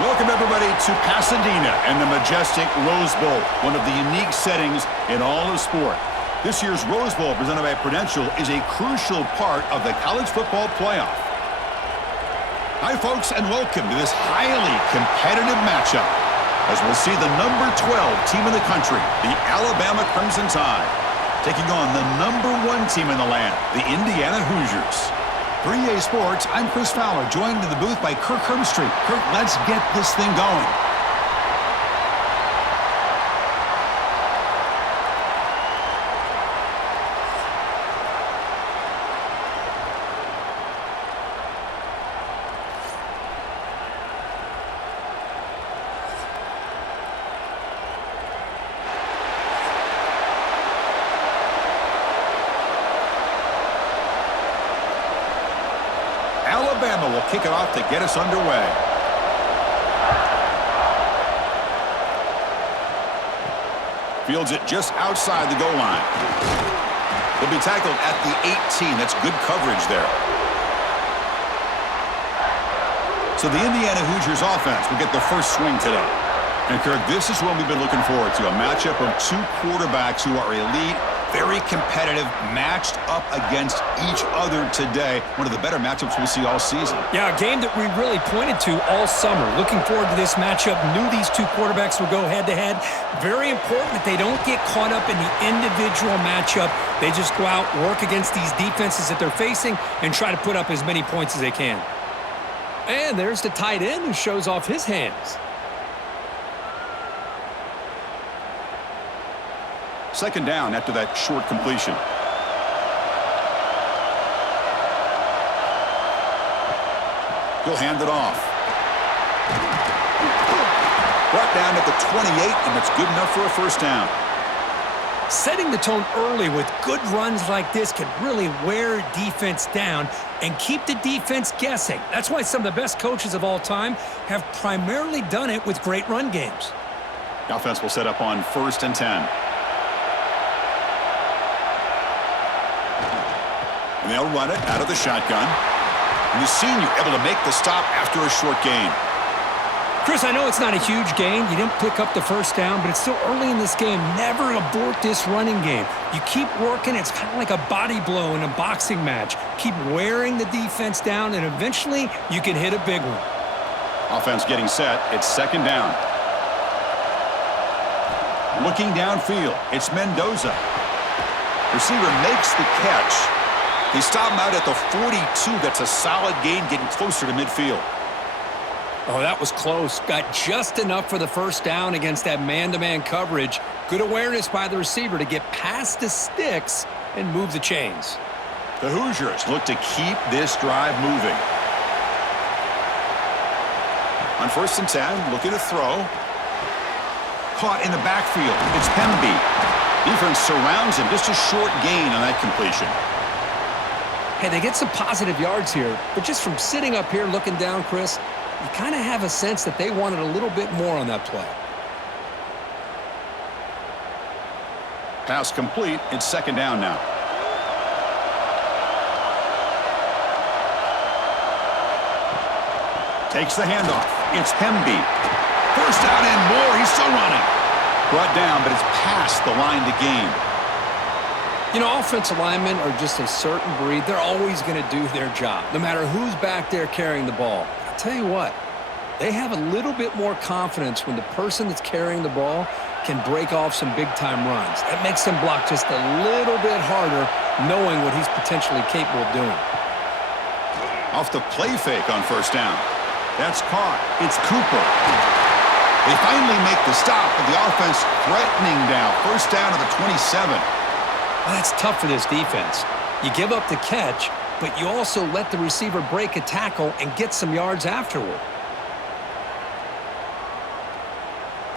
Welcome, everybody, to Pasadena and the majestic Rose Bowl, one of the unique settings in all of sport. This year's Rose Bowl, presented by Prudential, is a crucial part of the college football playoff. Hi, folks, and welcome to this highly competitive matchup, as we'll see the number 12 team in the country, the Alabama Crimson Tide, taking on the number 1 team in the land, the Indiana Hoosiers. For EA Sports, I'm Chris Fowler, joined in the booth by Kirk Herbstreit. Kirk, let's get this thing going. Alabama will kick it off to get us underway. Fields it just outside the goal line. He'll be tackled at the 18. That's good coverage there. So the Indiana Hoosiers offense will get the first swing today. And Kirk, this is what we've been looking forward to, a matchup of 2 quarterbacks who are elite, very competitive, matched up against each other today. One of the better matchups we'll see all season. Yeah, a game that we really pointed to all summer. Looking forward to this matchup. Knew these 2 quarterbacks would go head-to-head. Very important that they don't get caught up in the individual matchup. They just go out, work against these defenses that they're facing, and try to put up as many points as they can. And there's the tight end who shows off his hands. Second down after that short completion. He'll hand it off. Brought down at the 28, and it's good enough for a first down. Setting the tone early with good runs like this can really wear defense down and keep the defense guessing. That's why some of the best coaches of all time have primarily done it with great run games. The offense will set up on 1st and 10. And they'll run it out of the shotgun. And the senior able to make the stop after a short gain. Chris, I know it's not a huge gain. You didn't pick up the first down, but it's still early in this game. Never abort this running game. You keep working. It's kind of like a body blow in a boxing match. Keep wearing the defense down, and eventually you can hit a big one. Offense getting set. It's second down. Looking downfield. It's Mendoza. Receiver makes the catch. He stopped him out at the 42. That's a solid gain, getting closer to midfield. Oh, that was close. Got just enough for the first down against that man-to-man coverage. Good awareness by the receiver to get past the sticks and move the chains. The Hoosiers look to keep this drive moving. On 1st and 10, looking to throw. Caught in the backfield. It's Pemby. Defense surrounds him. Just a short gain on that completion. Hey, they get some positive yards here, but just from sitting up here looking down, Chris, you kind of have a sense that they wanted a little bit more on that play. Pass complete. It's second down now. Takes the handoff. It's Pemby. First down and more. He's still running. Brought down, but it's past the line to gain. You know, offensive linemen are just a certain breed. They're always going to do their job, no matter who's back there carrying the ball. I'll tell you what, they have a little bit more confidence when the person that's carrying the ball can break off some big-time runs. That makes them block just a little bit harder, knowing what he's potentially capable of doing. Off the play fake on first down. That's caught. It's Cooper. They finally make the stop, but the offense threatening now. First down to the 27. Well, that's tough for this defense. You give up the catch, but you also let the receiver break a tackle and get some yards afterward.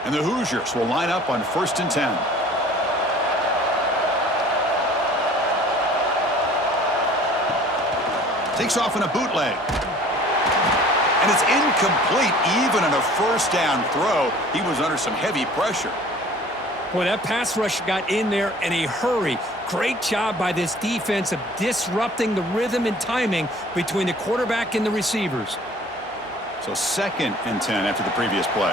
And the Hoosiers will line up on 1st and 10. Takes off in a bootleg. And it's incomplete. Even on a first down throw, he was under some heavy pressure. Boy, that pass rush got in there in a hurry. Great job by this defense of disrupting the rhythm and timing between the quarterback and the receivers. So 2nd and 10 after the previous play.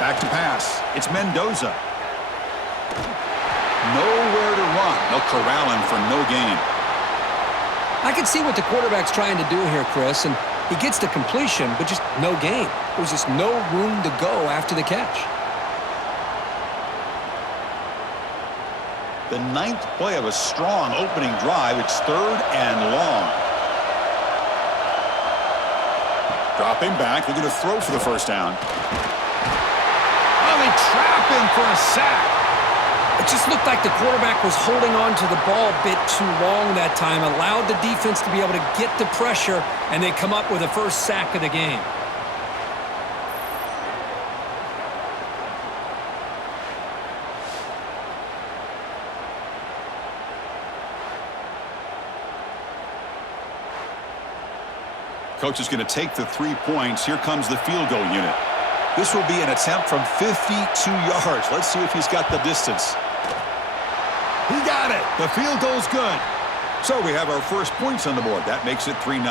Back to pass. It's Mendoza. Nowhere to run. They'll corral him for no gain. I can see what the quarterback's trying to do here, Chris, and he gets the completion, but just no gain. There's just no room to go after the catch. The 9th play of a strong opening drive. It's 3rd and long. Dropping back, looking to throw for the first down. Oh, they trap him for a sack. It just looked like the quarterback was holding on to the ball a bit too long that time, allowed the defense to be able to get the pressure, and they come up with the first sack of the game. Coach is going to take the 3 points. Here comes the field goal unit. This will be an attempt from 52 yards. Let's see if he's got the distance. He got it. The field goal's good. So we have our first points on the board. That makes it 3-0.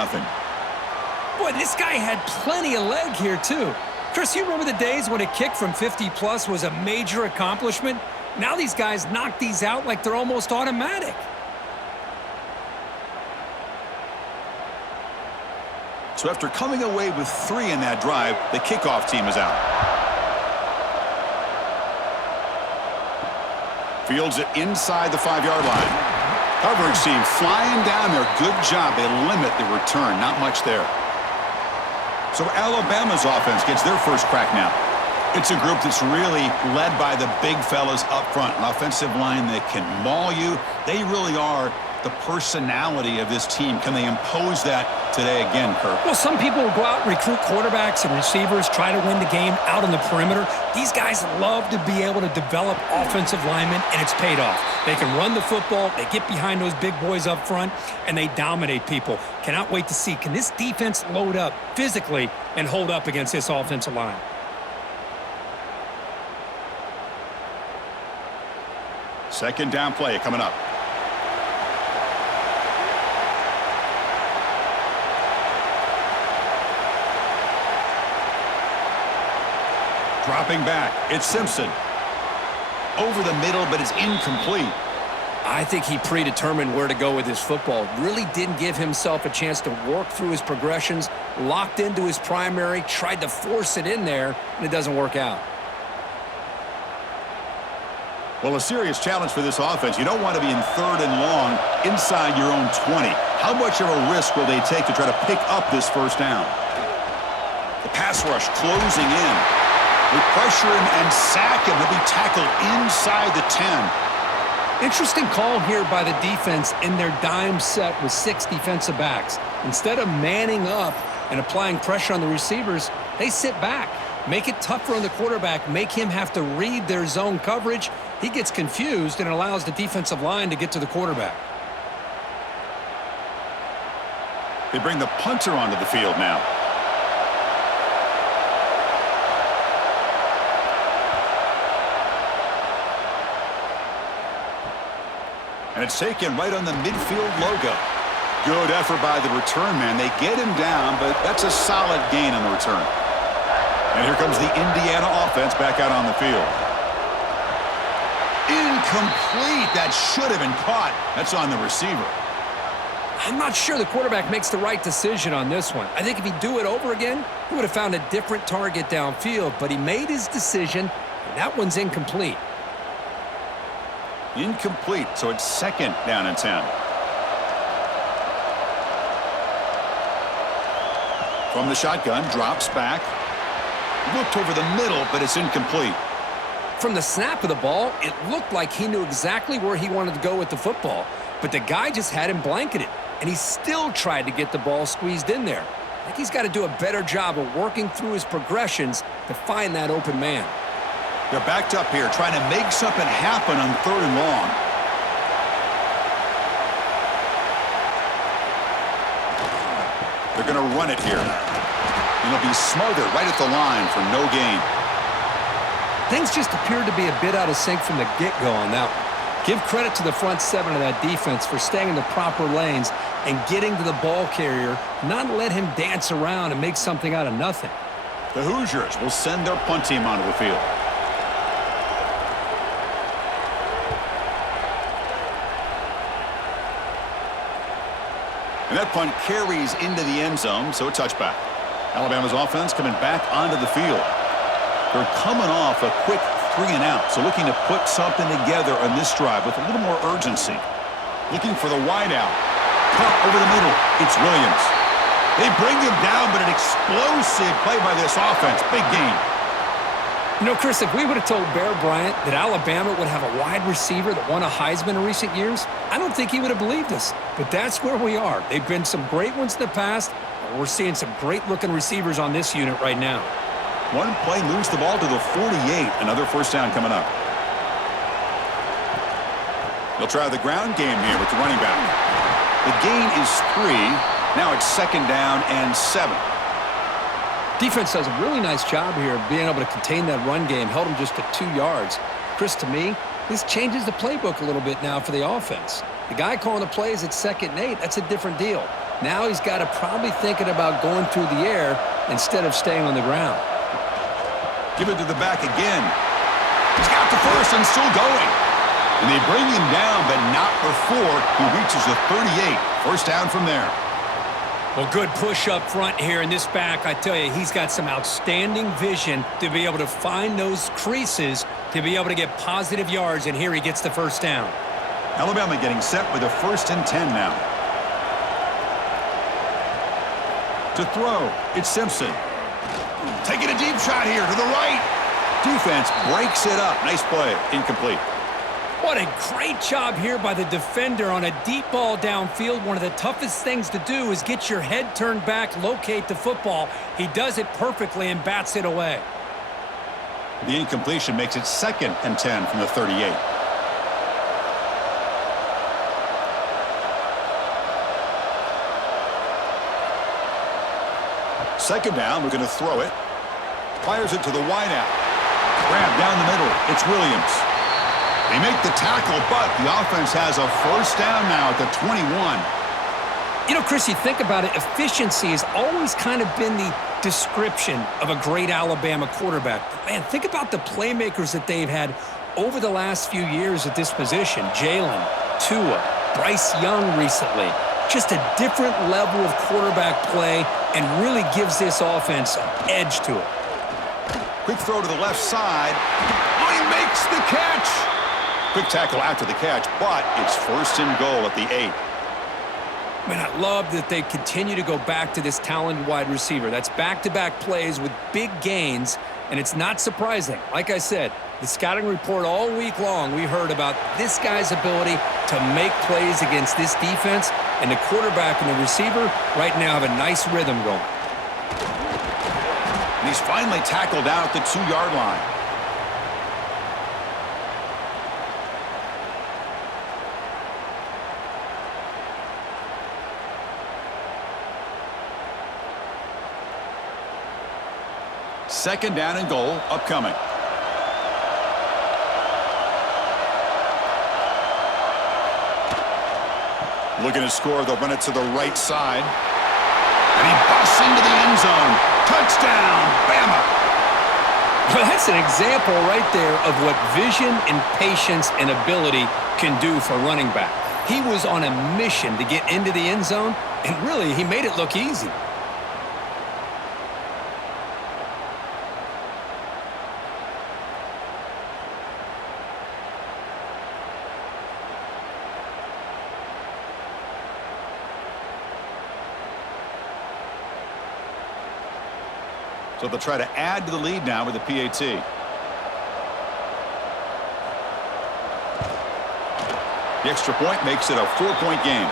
Boy, this guy had plenty of leg here, too. Chris, you remember the days when a kick from 50-plus was a major accomplishment? Now these guys knock these out like they're almost automatic. So after coming away with 3 in that drive, the kickoff team is out. Fields it inside the 5-yard line. Coverage team flying down there. Good job. They limit the return. Not much there. So Alabama's offense gets their first crack now. It's a group that's really led by the big fellas up front. An offensive line that can maul you. They really are the personality of this team. Can they impose that today again, Kirk? Well, some people will go out and recruit quarterbacks and receivers, try to win the game out on the perimeter. These guys love to be able to develop offensive linemen, and it's paid off. They can run the football, they get behind those big boys up front, and they dominate people. Cannot wait to see, can this defense load up physically and hold up against this offensive line? Second down play coming up. Dropping back, it's Simpson. Over the middle, but it's incomplete. I think he predetermined where to go with his football. Really didn't give himself a chance to work through his progressions, locked into his primary, tried to force it in there, and it doesn't work out. Well, a serious challenge for this offense. You don't want to be in 3rd and long inside your own 20. How much of a risk will they take to try to pick up this first down? The pass rush closing in. They pressure him and sack him. He'll be tackled inside the 10. Interesting call here by the defense in their dime set with 6 defensive backs. Instead of manning up and applying pressure on the receivers, they sit back, make it tougher on the quarterback, make him have to read their zone coverage. He gets confused and allows the defensive line to get to the quarterback. They bring the punter onto the field now. And it's taken right on the midfield logo. Good effort by the return man. They get him down, but that's a solid gain on the return. And here comes the Indiana offense back out on the field. Incomplete. That should have been caught. That's on the receiver. I'm not sure the quarterback makes the right decision on this one. I think if he'd do it over again, he would have found a different target downfield, but he made his decision, and that one's incomplete. Incomplete, so it's 2nd down and 10. From the shotgun, drops back. Looked over the middle, but it's incomplete. From the snap of the ball, it looked like he knew exactly where he wanted to go with the football, but the guy just had him blanketed, and he still tried to get the ball squeezed in there. I think he's got to do a better job of working through his progressions to find that open man. They're backed up here, trying to make something happen on 3rd and long. They're going to run it here. And it'll be smothered right at the line for no gain. Things just appeared to be a bit out of sync from the get-go on that one. Give credit to the front seven of that defense for staying in the proper lanes and getting to the ball carrier, not let him dance around and make something out of nothing. The Hoosiers will send their punt team onto the field. And that punt carries into the end zone, so a touchback. Alabama's offense coming back onto the field. They're coming off a quick 3 and out, so looking to put something together on this drive with a little more urgency. Looking for the wide out. Cut over the middle. It's Williams. They bring him down, but an explosive play by this offense. Big gain. You know, Chris, if we would have told Bear Bryant that Alabama would have a wide receiver that won a Heisman in recent years, I don't think he would have believed us. But that's where we are. They've been some great ones in the past, and we're seeing some great-looking receivers on this unit right now. One play moves the ball to the 48. Another first down coming up. They'll try the ground game here with the running back. The gain is 3. Now it's 2nd down and 7. Defense does a really nice job here of being able to contain that run game, held them just to 2 yards. Chris, to me, this changes the playbook a little bit now for the offense. The guy calling the plays at 2nd and 8, that's a different deal. Now he's got to probably thinking about going through the air instead of staying on the ground. Give it to the back again. He's got the first and still going. And they bring him down, but not before he reaches the 38. First down from there. Well, good push up front here in this back. I tell you, he's got some outstanding vision to be able to find those creases to be able to get positive yards, and here he gets the first down. Alabama getting set with a 1st and 10 now. To throw, it's Simpson. Taking a deep shot here to the right. Defense breaks it up. Nice play. Incomplete. What a great job here by the defender on a deep ball downfield. One of the toughest things to do is get your head turned back, locate the football. He does it perfectly and bats it away. The incompletion makes it 2nd and 10 from the 38. Second down, we're going to throw it. Fires it to the wideout. Grab down the middle. It's Williams. They make the tackle, but the offense has a first down now at the 21. You know, Chris, you think about it, efficiency has always kind of been the description of a great Alabama quarterback. But man, think about the playmakers that they've had over the last few years at this position. Jalen, Tua, Bryce Young recently. Just a different level of quarterback play and really gives this offense an edge to it. Quick throw to the left side. Oh, he makes the catch. Quick tackle after the catch, but it's 1st and goal at the 8. Man, I love that they continue to go back to this talented wide receiver. That's back-to-back plays with big gains, and it's not surprising. Like I said, the scouting report all week long, we heard about this guy's ability to make plays against this defense, and the quarterback and the receiver right now have a nice rhythm going. And he's finally tackled down at the 2-yard line. Second down and goal upcoming. Looking to score, they'll run it to the right side. And he busts into the end zone. Touchdown, Bama. Well, that's an example right there of what vision and patience and ability can do for running back. He was on a mission to get into the end zone, and really, he made it look easy. So they'll try to add to the lead now with the PAT. The extra point makes it a 4-point game.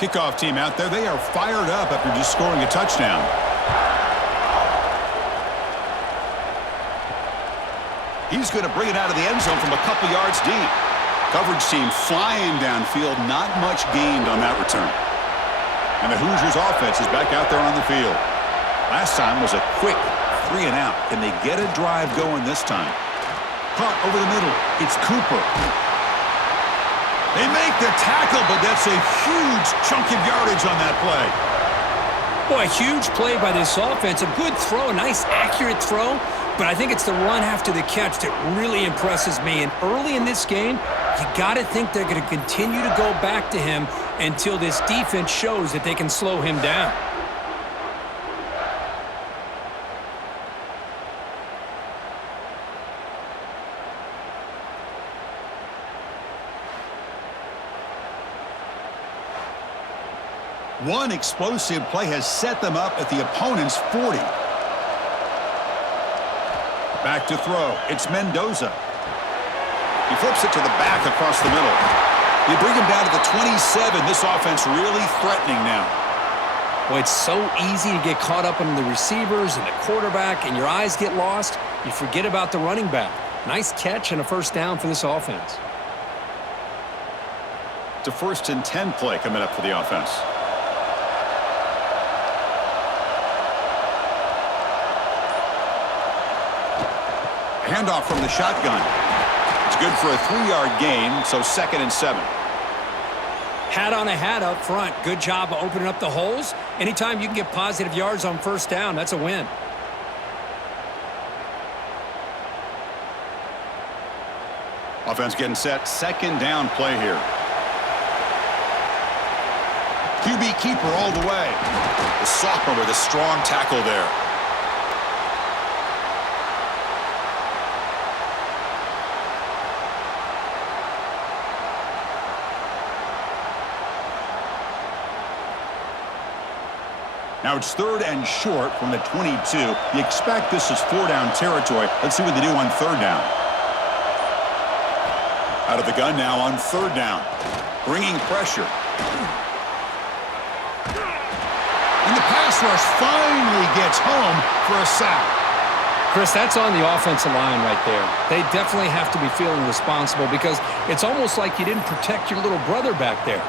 Kickoff team out there. They are fired up after just scoring a touchdown. He's going to bring it out of the end zone from a couple yards deep. Coverage team flying downfield, not much gained on that return. And the Hoosiers offense is back out there on the field. Last time was a quick 3 and out. Can they get a drive going this time? Caught over the middle. It's Cooper. They make the tackle, but that's a huge chunk of yardage on that play. Boy, huge play by this offense. A good throw, a nice accurate throw. But I think it's the run after the catch that really impresses me. And early in this game, you got to think they're going to continue to go back to him until this defense shows that they can slow him down. One explosive play has set them up at the opponent's 40. Back to throw. It's Mendoza. He flips it to the back across the middle. You bring him down to the 27. This offense really threatening now. Well, it's so easy to get caught up in the receivers and the quarterback, and your eyes get lost. You forget about the running back. Nice catch and a first down for this offense. It's a 1st and 10 play coming up for the offense. Handoff from the shotgun. It's good for a 3-yard gain, so 2nd and 7. Hat on a hat up front. Good job of opening up the holes. Anytime you can get positive yards on first down, that's a win. Offense getting set. 2nd down play here. QB keeper all the way. The sophomore with a strong tackle there. Now it's 3rd and short from the 22. You expect this is 4-down territory. Let's see what they do on 3rd down. Out of the gun now on 3rd down. Bringing pressure. And the pass rush finally gets home for a sack. Chris, that's on the offensive line right there. They definitely have to be feeling responsible because it's almost like you didn't protect your little brother back there.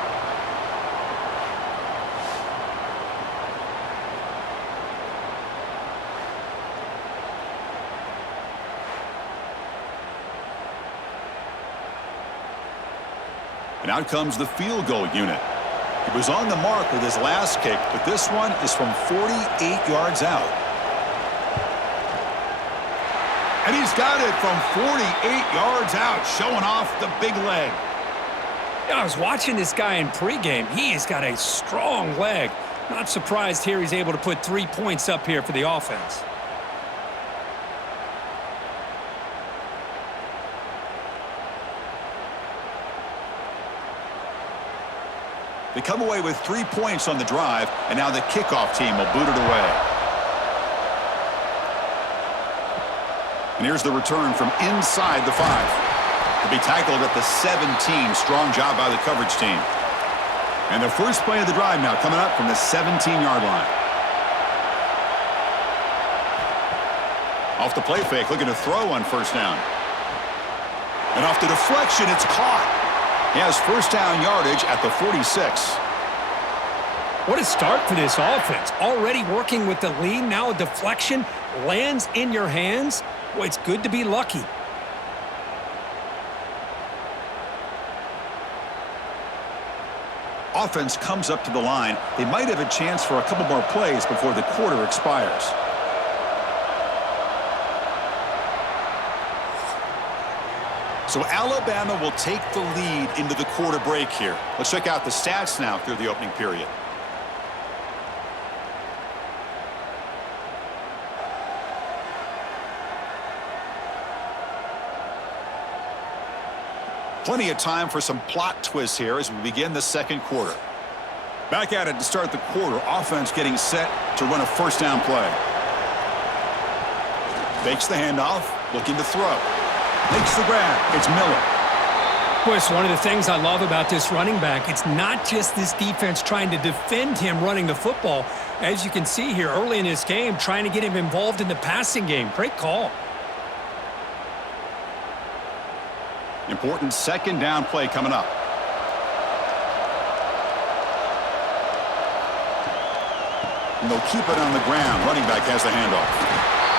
And out comes the field goal unit. He was on the mark with his last kick, but this one is from 48 yards out. And he's got it from 48 yards out, showing off the big leg. Yeah, I was watching this guy in pregame. He has got a strong leg. Not surprised here he's able to put 3 points up here for the offense. They come away with 3 points on the drive, and now the kickoff team will boot it away. And here's the return from inside the 5. To be tackled at the 17. Strong job by the coverage team. And the first play of the drive now coming up from the 17-yard line. Off the play fake, looking to throw on 1st down. And off the deflection, it's caught. He has 1st down yardage at the 46. What a start for this offense. Already working with the lead. Now a deflection lands in your hands. Boy, it's good to be lucky. Offense comes up to the line. They might have a chance for a couple more plays before the quarter expires. So Alabama will take the lead into the quarter break here. Let's check out the stats now through the opening period. Plenty of time for some plot twists here as we begin the 2nd quarter. Back at it to start the quarter. Offense getting set to run a 1st down play. Fakes the handoff, looking to throw. Makes the grab. It's Miller. Boy, it's one of the things I love about this running back. It's not just this defense trying to defend him running the football. As you can see here early in this game, trying to get him involved in the passing game. Great call. Important 2nd down play coming up. And they'll keep it on the ground. Running back has the handoff.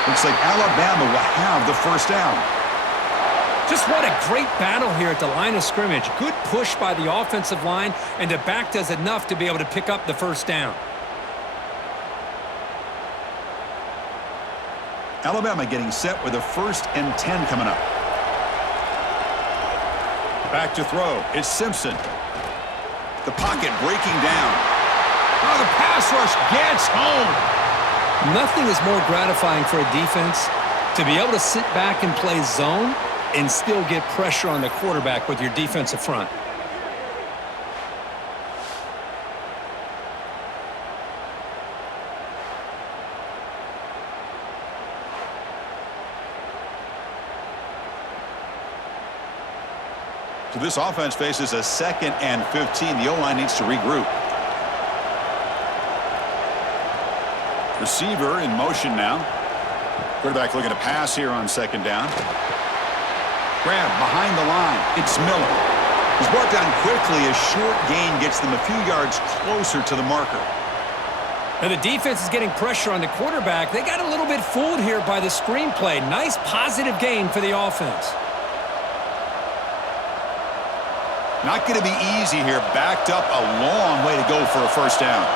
Looks like Alabama will have the first down. Just what a great battle here at the line of scrimmage. Good push by the offensive line, and the back does enough to be able to pick up the first down. Alabama getting set with a 1st and 10 coming up. Back to throw. It's Simpson. The pocket breaking down. Oh, the pass rush gets home. Nothing is more gratifying for a defense to be able to sit back and play zone and still get pressure on the quarterback with your defensive front. So this offense faces a 2nd and 15. The O-line needs to regroup. Receiver in motion now. Quarterback looking to pass here on 2nd down. Grab behind the line. It's Miller. He's brought down quickly. A short gain gets them a few yards closer to the marker. Now the defense is getting pressure on the quarterback. They got a little bit fooled here by the screenplay. Nice positive gain for the offense. Not going to be easy here. Backed up a long way to go for a first down.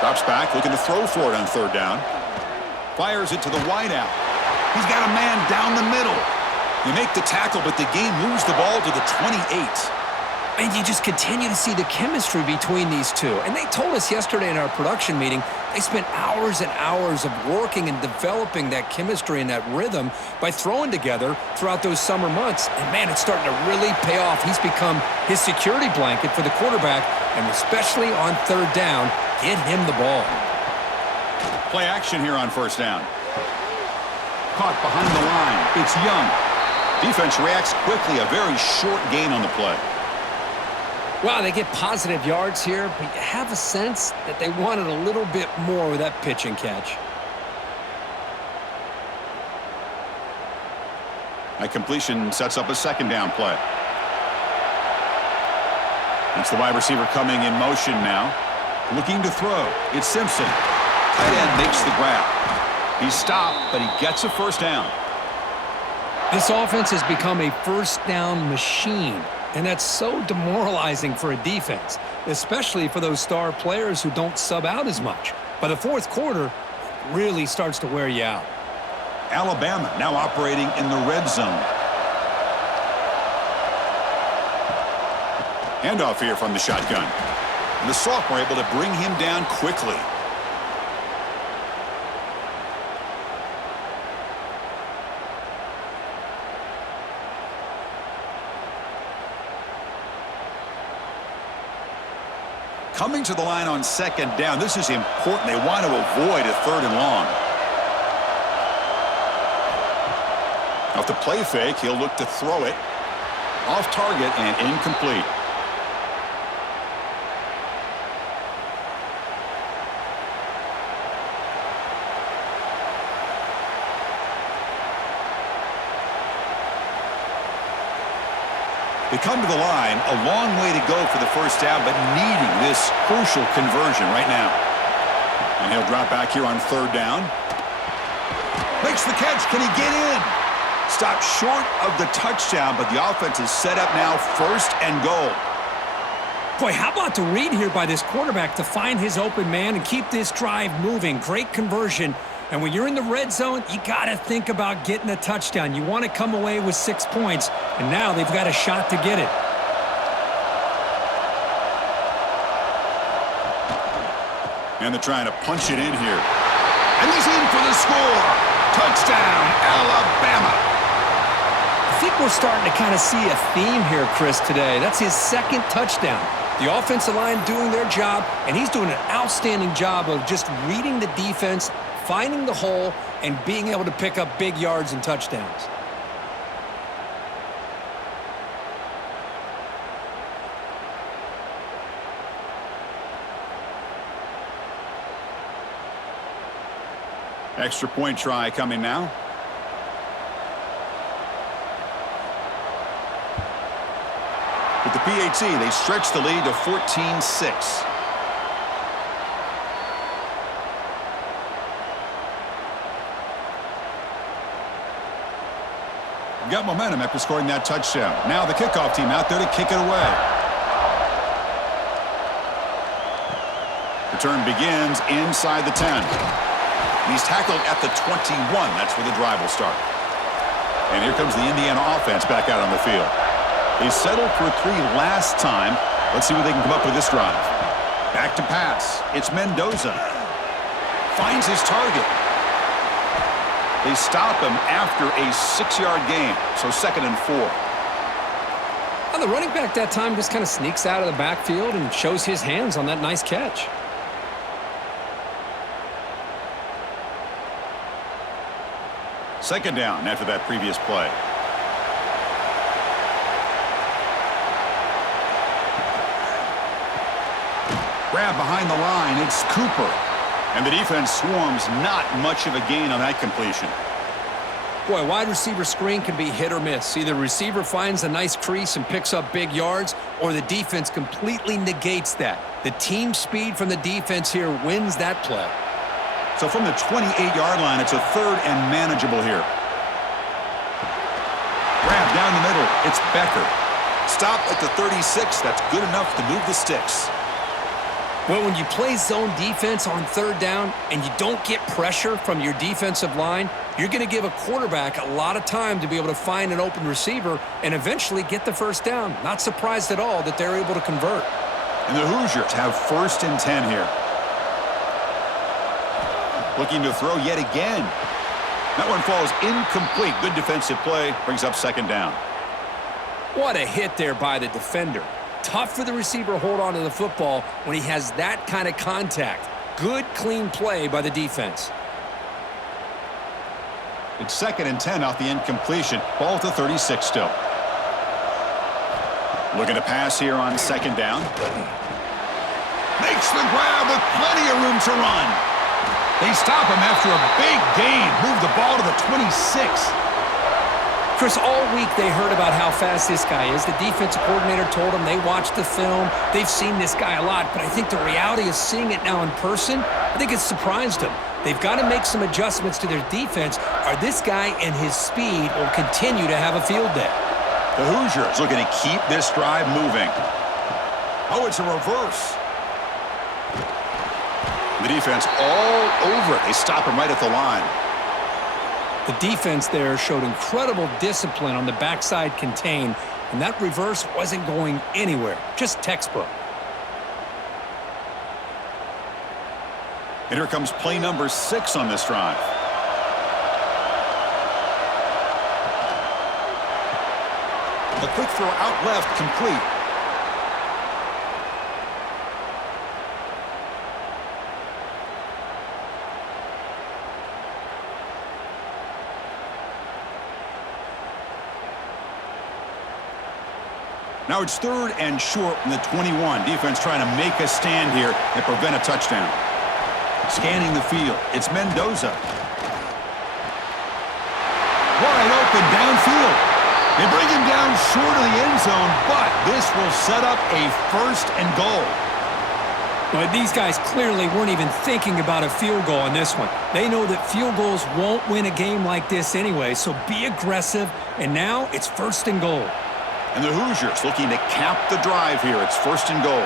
Drops back, looking to throw for it on 3rd down. Fires it to the wideout. He's got a man down the middle. They make the tackle, but the game moves the ball to the 28. And you just continue to see the chemistry between these two. And they told us yesterday in our production meeting, they spent hours and hours of working and developing that chemistry and that rhythm by throwing together throughout those summer months. And, man, it's starting to really pay off. He's become his security blanket for the quarterback, and especially on 3rd down, get him the ball. Play action here on 1st down. Caught behind the line. It's Young. Defense reacts quickly. A very short gain on the play. Wow, they get positive yards here, but you have a sense that they wanted a little bit more with that pitch and catch. That completion sets up a 2nd down play. It's the wide receiver coming in motion now. Looking to throw. It's Simpson. Tight end makes the grab. He's stopped, but he gets a first down. This offense has become a first down machine, and that's so demoralizing for a defense, especially for those star players who don't sub out as much. By the 4th quarter, it really starts to wear you out. Alabama now operating in the red zone. Handoff here from the shotgun. And the sophomore able to bring him down quickly. Coming to the line on 2nd down. This is important. They want to avoid a 3rd and long. Off the play fake, he'll look to throw it. Off target and incomplete. They come to the line, a long way to go for the first down, but needing this crucial conversion right now. And he'll drop back here on 3rd down. Makes the catch. Can he get in? Stopped short of the touchdown, but the offense is set up now 1st and goal. Boy, how about the read here by this quarterback to find his open man and keep this drive moving? Great conversion. And when you're in the red zone, you got to think about getting a touchdown. You want to come away with 6 points, and now they've got a shot to get it. And they're trying to punch it in here. And he's in for the score. Touchdown, Alabama. I think we're starting to kind of see a theme here, Chris, today. That's his 2nd touchdown. The offensive line doing their job, and he's doing an outstanding job of just reading the defense, finding the hole, and being able to pick up big yards and touchdowns. Extra point try coming now. With the PAT, they stretch the lead to 14-6. Got momentum after scoring that touchdown. Now the kickoff team out there to kick it away. Return begins inside the 10. He's tackled at the 21. That's where the drive will start. And here comes the Indiana offense back out on the field. They settled for 3 last time. Let's see what they can come up with this drive. Back to pass. It's Mendoza. Finds his target. They stop him after a 6-yard gain, so 2nd and 4. And the running back that time just kind of sneaks out of the backfield and shows his hands on that nice catch. Second down after that previous play. Grab behind the line. It's Cooper. And the defense swarms, not much of a gain on that completion. Boy, wide receiver screen can be hit or miss. Either receiver finds a nice crease and picks up big yards, or the defense completely negates that. The team speed from the defense here wins that play. So from the 28-yard line, it's a 3rd and manageable here. Grab down the middle. It's Becker. Stop at the 36. That's good enough to move the sticks. Well, when you play zone defense on 3rd down and you don't get pressure from your defensive line, you're going to give a quarterback a lot of time to be able to find an open receiver and eventually get the 1st down. Not surprised at all that they're able to convert. And the Hoosiers have 1st and 10 here. Looking to throw yet again. That one falls incomplete. Good defensive play. Brings up 2nd down. What a hit there by the defender. Tough for the receiver to hold on to the football when he has that kind of contact. Good, clean play by the defense. It's 2nd and 10 off the incompletion. Ball to 36 still. Looking to pass here on 2nd down. Makes the grab with plenty of room to run. They stop him after a big gain. Move the ball to the 26. Chris, all week they heard about how fast this guy is. The defensive coordinator told them they watched the film. They've seen this guy a lot, but I think the reality is seeing it now in person, I think it's surprised them. They've got to make some adjustments to their defense, or this guy and his speed will continue to have a field day. The Hoosiers looking to keep this drive moving. Oh, it's a reverse. The defense all over it. They stop him right at the line. The defense there showed incredible discipline on the backside contain, and that reverse wasn't going anywhere. Just textbook. And here comes play number 6 on this drive. A quick throw out left, complete. Now it's 3rd and short from the 21. Defense trying to make a stand here and prevent a touchdown. Scanning the field. It's Mendoza. Wide open downfield. They bring him down short of the end zone, but this will set up a 1st and goal. But these guys clearly weren't even thinking about a field goal on this one. They know that field goals won't win a game like this anyway, so be aggressive, and now it's 1st and goal. And the Hoosiers looking to cap the drive here. It's 1st and goal.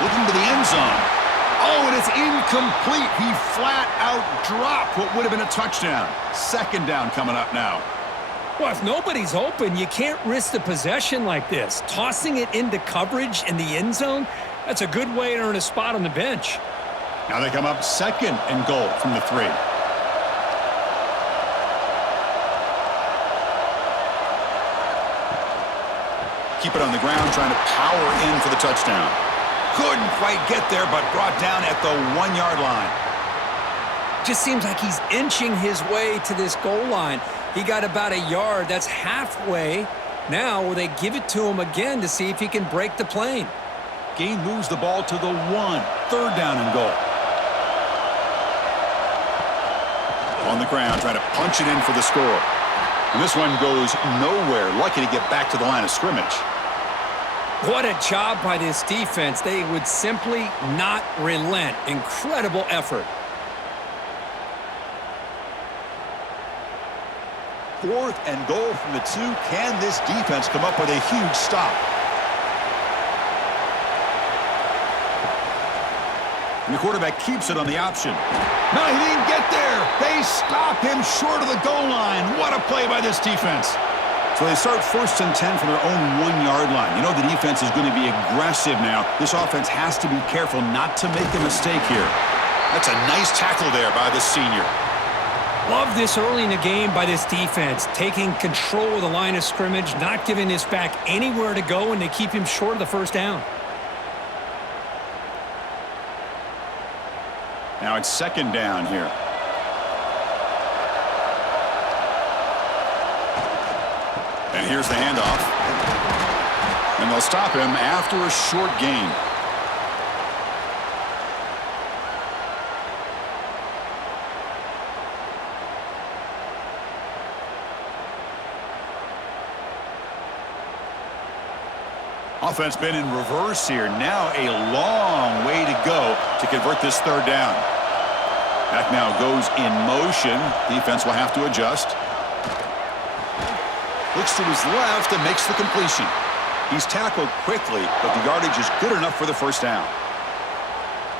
Looking to the end zone. Oh, and it's incomplete. He flat out dropped what would have been a touchdown. 2nd down coming up now. Well, if nobody's open, you can't risk the possession like this. Tossing it into coverage in the end zone, that's a good way to earn a spot on the bench. Now they come up 2nd and goal from the 3. Keep it on the ground, trying to power in for the touchdown. Couldn't quite get there, but brought down at the 1-yard line. Just seems like he's inching his way to this goal line. He got about a yard. That's halfway. Now will they give it to him again to see if he can break the plane? Gain moves the ball to the 1. 3rd down and goal. On the ground, trying to punch it in for the score. And this one goes nowhere. Lucky to get back to the line of scrimmage. What a job by this defense. They would simply not relent. Incredible effort. 4th and goal from the 2. Can this defense come up with a huge stop? And the quarterback keeps it on the option. No, he didn't get there. They stop him short of the goal line. What a play by this defense. So they start 1st and 10 from their own 1-yard line. You know the defense is going to be aggressive now. This offense has to be careful not to make a mistake here. That's a nice tackle there by the senior. Love this early in the game by this defense, taking control of the line of scrimmage, not giving this back anywhere to go, and they keep him short of the 1st down. Now it's 2nd down here. And here's the handoff. And they'll stop him after a short gain. Offense been in reverse here. Now a long way to go to convert this 3rd down. Back now goes in motion. Defense will have to adjust. Looks to his left and makes the completion. He's tackled quickly, but the yardage is good enough for the 1st down.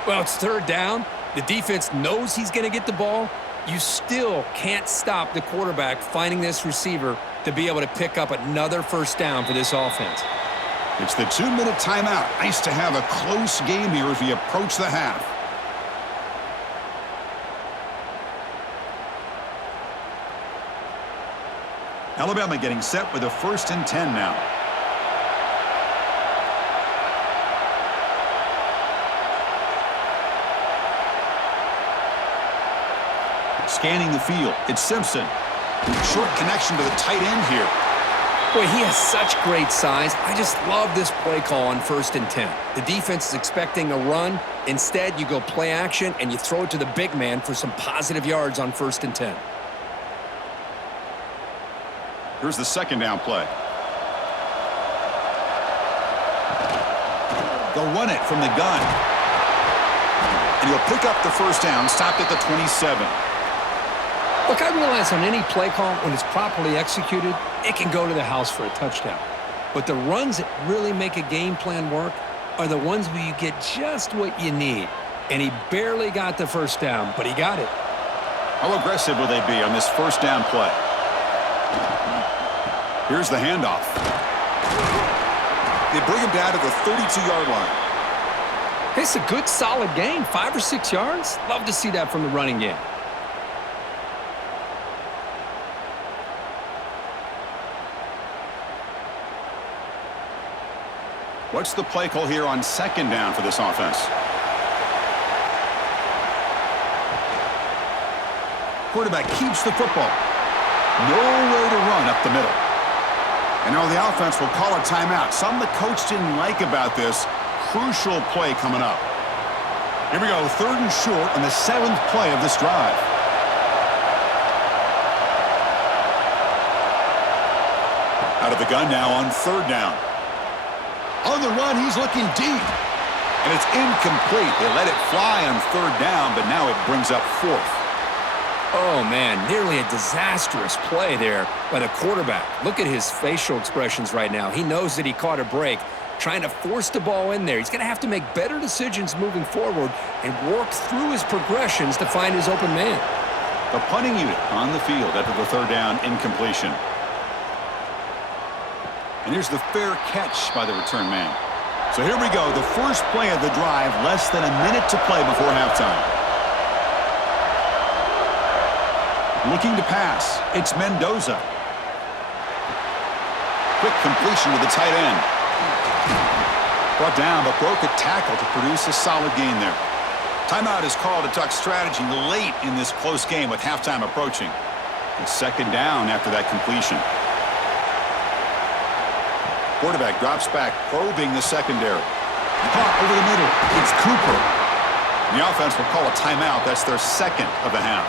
Well, it's 3rd down. The defense knows he's going to get the ball. You still can't stop the quarterback finding this receiver to be able to pick up another 1st down for this offense. It's the 2-minute timeout. Nice to have a close game here as we approach the half. Alabama getting set with a 1st and 10 now. Scanning the field. It's Simpson. Short connection to the tight end here. Boy, he has such great size. I just love this play call on 1st and 10. The defense is expecting a run. Instead, you go play action, and you throw it to the big man for some positive yards on 1st and 10. Here's the 2nd down play. They'll run it from the gun. And he'll pick up the 1st down, stopped at the 27. Look, I realize on any play call, when it's properly executed, it can go to the house for a touchdown. But the runs that really make a game plan work are the ones where you get just what you need. And he barely got the 1st down, but he got it. How aggressive will they be on this 1st down play? Here's the handoff. They bring him down to the 32-yard line. It's a good, solid gain. 5 or 6 yards. Love to see that from the running game. What's the play call here on 2nd down for this offense? Quarterback keeps the football. Nowhere to run up the middle. And now the offense will call a timeout. Something the coach didn't like about this. Crucial play coming up. Here we go, 3rd and short on the 7th play of this drive. Out of the gun now on 3rd down. On the run, he's looking deep. And it's incomplete. They let it fly on 3rd down, but now it brings up 4th. Oh, man, nearly a disastrous play there by the quarterback. Look at his facial expressions right now. He knows that he caught a break, trying to force the ball in there. He's going to have to make better decisions moving forward and work through his progressions to find his open man. The punting unit on the field after the 3rd down incompletion. And here's the fair catch by the return man. So here we go, the first play of the drive, less than a minute to play before halftime. Looking to pass, it's Mendoza. Quick completion to the tight end. Brought down, but broke a tackle to produce a solid gain there. Timeout is called to talk strategy late in this close game with halftime approaching. It's 2nd down after that completion. Quarterback drops back, probing the secondary. Caught over the middle. It's Cooper. The offense will call a timeout. That's their 2nd of the half.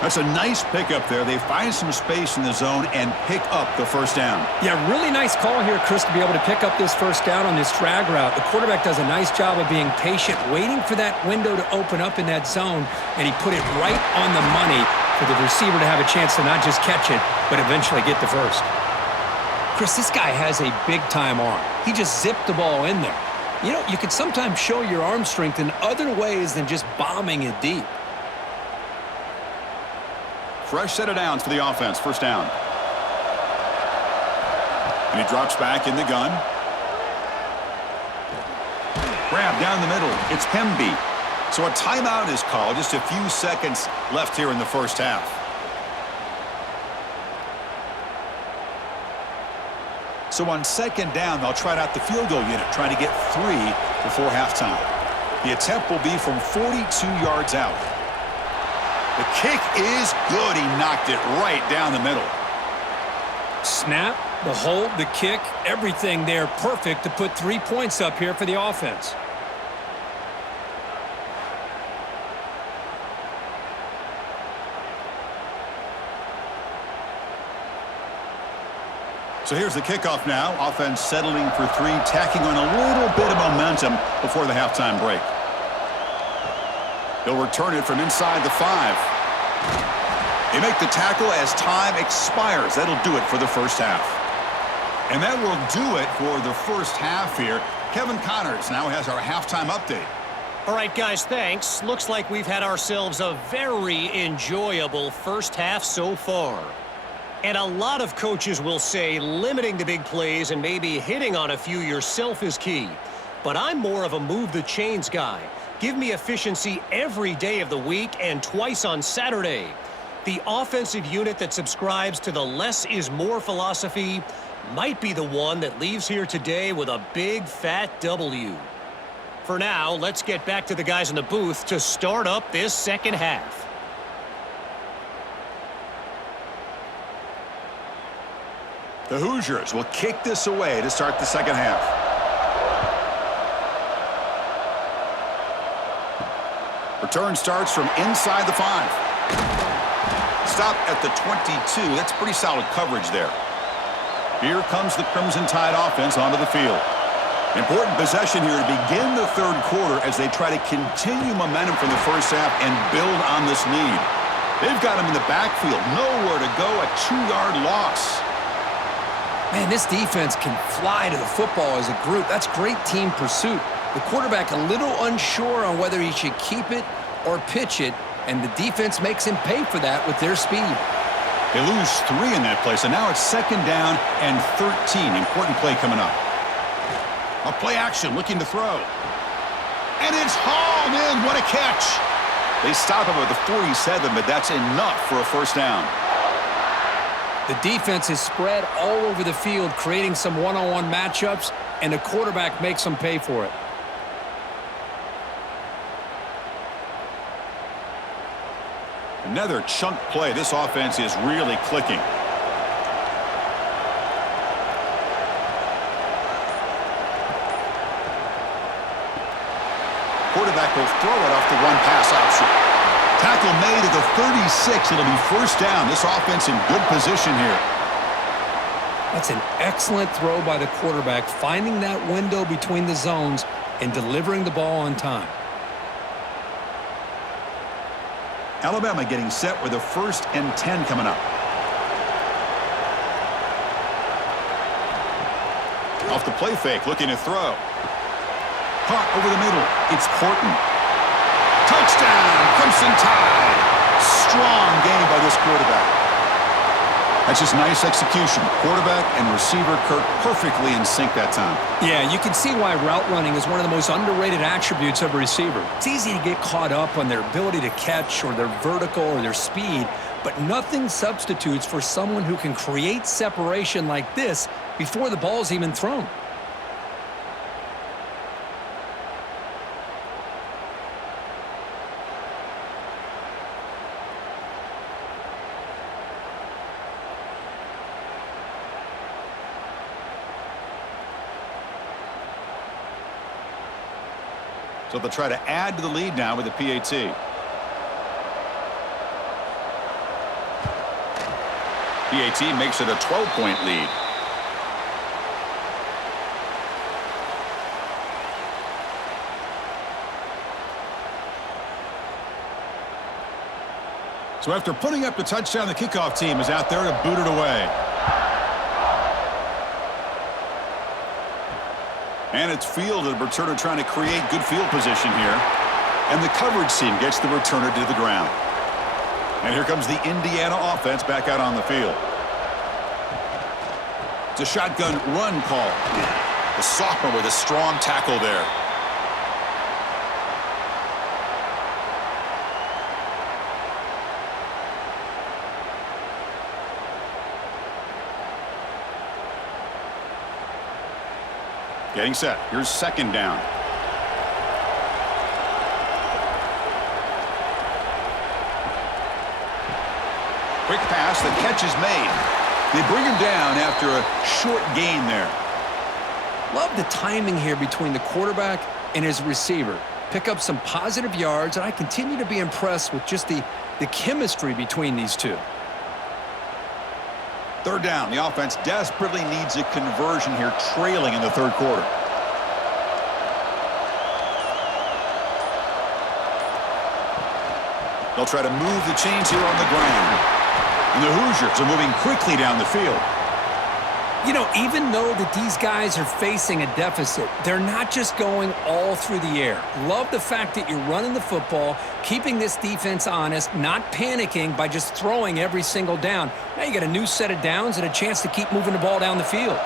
That's a nice pickup there. They find some space in the zone and pick up the first down. Yeah, really nice call here, Chris, to be able to pick up this first down on this drag route. The quarterback does a nice job of being patient, waiting for that window to open up in that zone, and he put it right on the money for the receiver to have a chance to not just catch it, but eventually get the first. Chris, this guy has a big-time arm. He just zipped the ball in there. You know, you can sometimes show your arm strength in other ways than just bombing it deep. Fresh set of downs for the offense. First down. And he drops back in the gun. Grab down the middle. It's Pemby. So a timeout is called. Just a few seconds left here in the first half. So on second down, they'll try out the field goal unit, trying to get 3 before halftime. The attempt will be from 42 yards out. The kick is good. He knocked it right down the middle. Snap, the hold, the kick, everything there perfect to put 3 points up here for the offense. So here's the kickoff now. Offense settling for 3, tacking on a little bit of momentum before the halftime break. They'll return it from inside the 5. They make the tackle as time expires. That'll do it for the first half. And that will do it for the first half here. Kevin Connors now has our halftime update. All right, guys, thanks. Looks like we've had ourselves a very enjoyable first half so far. And a lot of coaches will say limiting the big plays and maybe hitting on a few yourself is key. But I'm more of a move the chains guy. Give me efficiency every day of the week and twice on Saturday. The offensive unit that subscribes to the less is more philosophy might be the one that leaves here today with a big fat W. For now, let's get back to the guys in the booth to start up this second half. The Hoosiers will kick this away to start the second half. Return starts from inside the 5. Stop at the 22. That's pretty solid coverage there. Here comes the Crimson Tide offense onto the field. Important possession here to begin the third quarter as they try to continue momentum from the first half and build on this lead. They've got him in the backfield. Nowhere to go. A 2-yard loss. Man, this defense can fly to the football as a group. That's great team pursuit. The quarterback a little unsure on whether he should keep it or pitch it, and the defense makes him pay for that with their speed. They lose 3 in that play, so now it's second down and 13. Important play coming up. A play action looking to throw. And it's hauled in. What a catch. They stop him at the 47, but that's enough for a first down. The defense is spread all over the field, creating some one-on-one matchups, and the quarterback makes them pay for it. Another chunk play. This offense is really clicking. Quarterback will throw it off the one-pass option. Tackle made at the 36. It'll be first down. This offense in good position here. That's an excellent throw by the quarterback, finding that window between the zones and delivering the ball on time. Alabama getting set with a 1st and 10 coming up. Off the play fake, looking to throw. Caught over the middle. It's Horton. Touchdown, Crimson Tide. Strong game by this quarterback. That's just nice execution. Quarterback and receiver Kirk perfectly in sync that time. Yeah, you can see why route running is one of the most underrated attributes of a receiver. It's easy to get caught up on their ability to catch or their vertical or their speed, but nothing substitutes for someone who can create separation like this before the ball's even thrown. So they'll try to add to the lead now with the PAT. PAT makes it a 12-point lead. So after putting up the touchdown, the kickoff team is out there to boot it away. And it's fielded. The returner trying to create good field position here. And the coverage team gets the returner to the ground. And here comes the Indiana offense back out on the field. It's a shotgun run call. The sophomore with a strong tackle there. Getting set. Here's second down. Quick pass. The catch is made. They bring him down after a short gain there. Love the timing here between the quarterback and his receiver. Pick up some positive yards, and I continue to be impressed with just the chemistry between these two. Third down. The offense desperately needs a conversion here, trailing in the third quarter. They'll try to move the chains here on the ground. And the Hoosiers are moving quickly down the field. You know, even though that these guys are facing a deficit, they're not just going all through the air. Love the fact that you're running the football, keeping this defense honest, not panicking by just throwing every single down. Now you got a new set of downs and a chance to keep moving the ball down the field.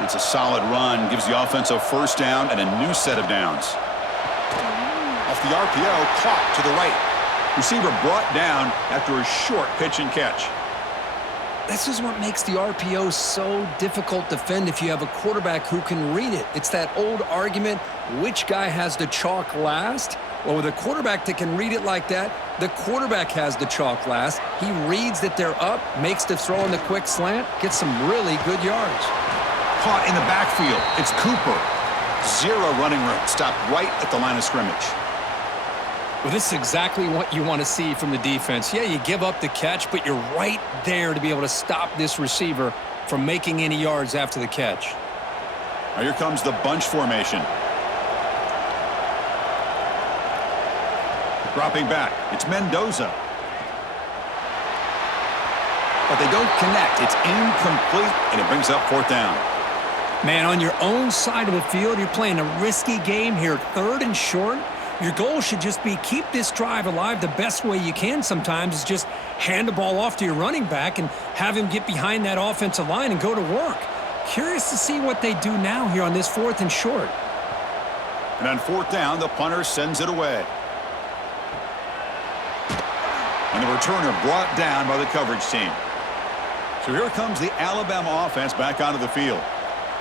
It's a solid run, gives the offense a first down and a new set of downs. Off the RPO, caught to the right. Receiver brought down after a short pitch and catch. This is what makes the RPO so difficult to defend if you have a quarterback who can read it. It's that old argument, which guy has the chalk last? Well, with a quarterback that can read it like that, the quarterback has the chalk last. He reads that they're up, makes the throw in the quick slant, gets some really good yards. Caught in the backfield. It's Cooper. Zero running room. Stopped right at the line of scrimmage. Well, this is exactly what you want to see from the defense. Yeah, you give up the catch, but you're right there to be able to stop this receiver from making any yards after the catch. Now here comes the bunch formation. Dropping back. It's Mendoza. But they don't connect. It's incomplete, and it brings up fourth down. Man, on your own side of the field, you're playing a risky game here, third and short. Your goal should just be keep this drive alive the best way you can sometimes is just hand the ball off to your running back and have him get behind that offensive line and go to work. Curious to see what they do now here on this fourth and short. And on fourth down, the punter sends it away. And the returner brought down by the coverage team. So here comes the Alabama offense back onto the field.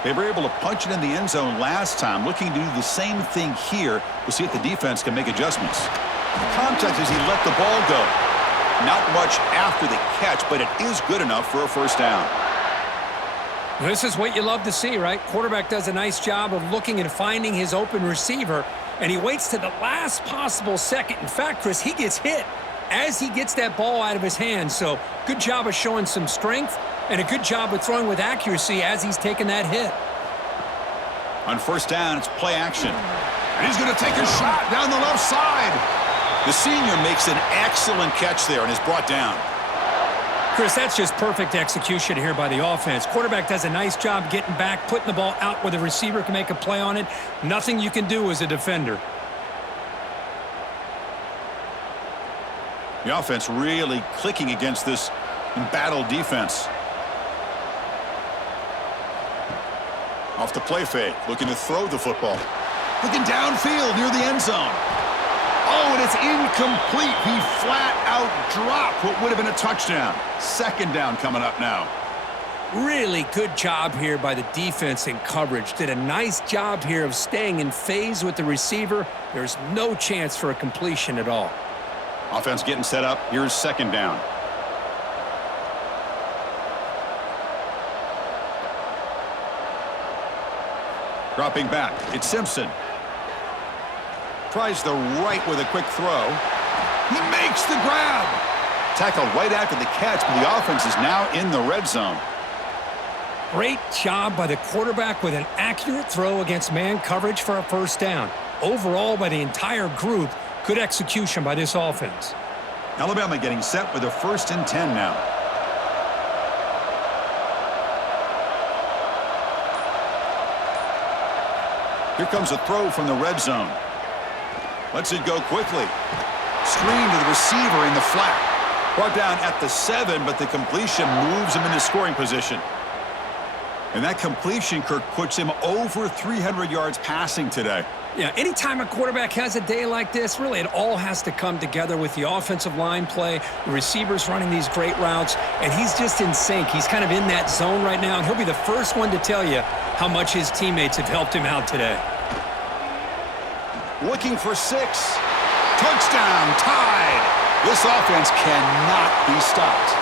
They were able to punch it in the end zone last time, looking to do the same thing here to see if the defense can make adjustments. The context is he let the ball go. Not much after the catch, but it is good enough for a first down. This is what you love to see, right? Quarterback does a nice job of looking and finding his open receiver, and he waits to the last possible second. In fact, Chris, he gets hit as he gets that ball out of his hands. So good job of showing some strength and a good job of throwing with accuracy as he's taking that hit. On first down, it's play action. And he's going to take a shot down the left side. The senior makes an excellent catch there and is brought down. Chris, that's just perfect execution here by the offense. Quarterback does a nice job getting back, putting the ball out where the receiver can make a play on it. Nothing you can do as a defender. The offense really clicking against this embattled defense. Off the play fake, looking to throw the football. Looking downfield near the end zone. Oh, and it's incomplete. He flat out dropped what would have been a touchdown. Second down coming up now. Really good job here by the defense in coverage. Did a nice job here of staying in phase with the receiver. There's no chance for a completion at all. Offense getting set up. Here's second down. Dropping back. It's Simpson. Tries the right with a quick throw. He makes the grab. Tackled right after the catch, but the offense is now in the red zone. Great job by the quarterback with an accurate throw against man coverage for a first down. Overall, by the entire group, good execution by this offense. Alabama getting set with a 1st and 10 now. Here comes a throw from the red zone. Lets it go quickly. Screen to the receiver in the flat. Brought down at the 7, but the completion moves him into scoring position. And that completion, Kirk, puts him over 300 yards passing today. Yeah, anytime a quarterback has a day like this, really it all has to come together with the offensive line play, the receivers running these great routes, and he's just in sync. He's kind of in that zone right now, and he'll be the first one to tell you how much his teammates have helped him out today. Looking for 6. Touchdown, tied. This offense cannot be stopped.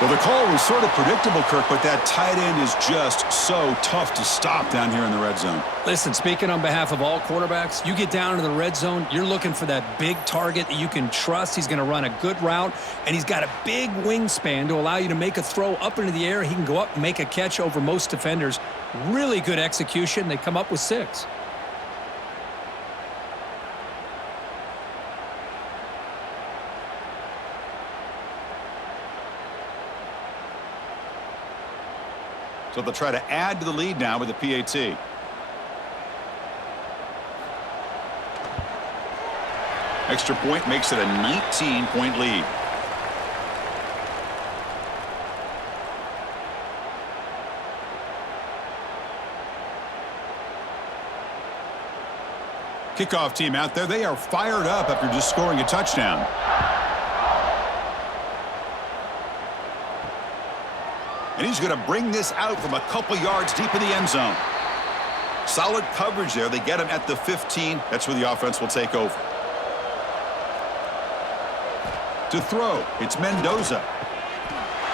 Well, the call was sort of predictable, Kirk, but that tight end is just so tough to stop down here in the red zone. Listen, speaking on behalf of all quarterbacks, you get down into the red zone, you're looking for that big target that you can trust. He's going to run a good route, and he's got a big wingspan to allow you to make a throw up into the air. He can go up and make a catch over most defenders. Really good execution. They come up with 6. So they'll try to add to the lead now with the PAT. Extra point makes it a 19-point lead. Kickoff team out there. They are fired up after just scoring a touchdown. And he's going to bring this out from a couple yards deep in the end zone. Solid coverage there. They get him at the 15. That's where the offense will take over. To throw, it's Mendoza.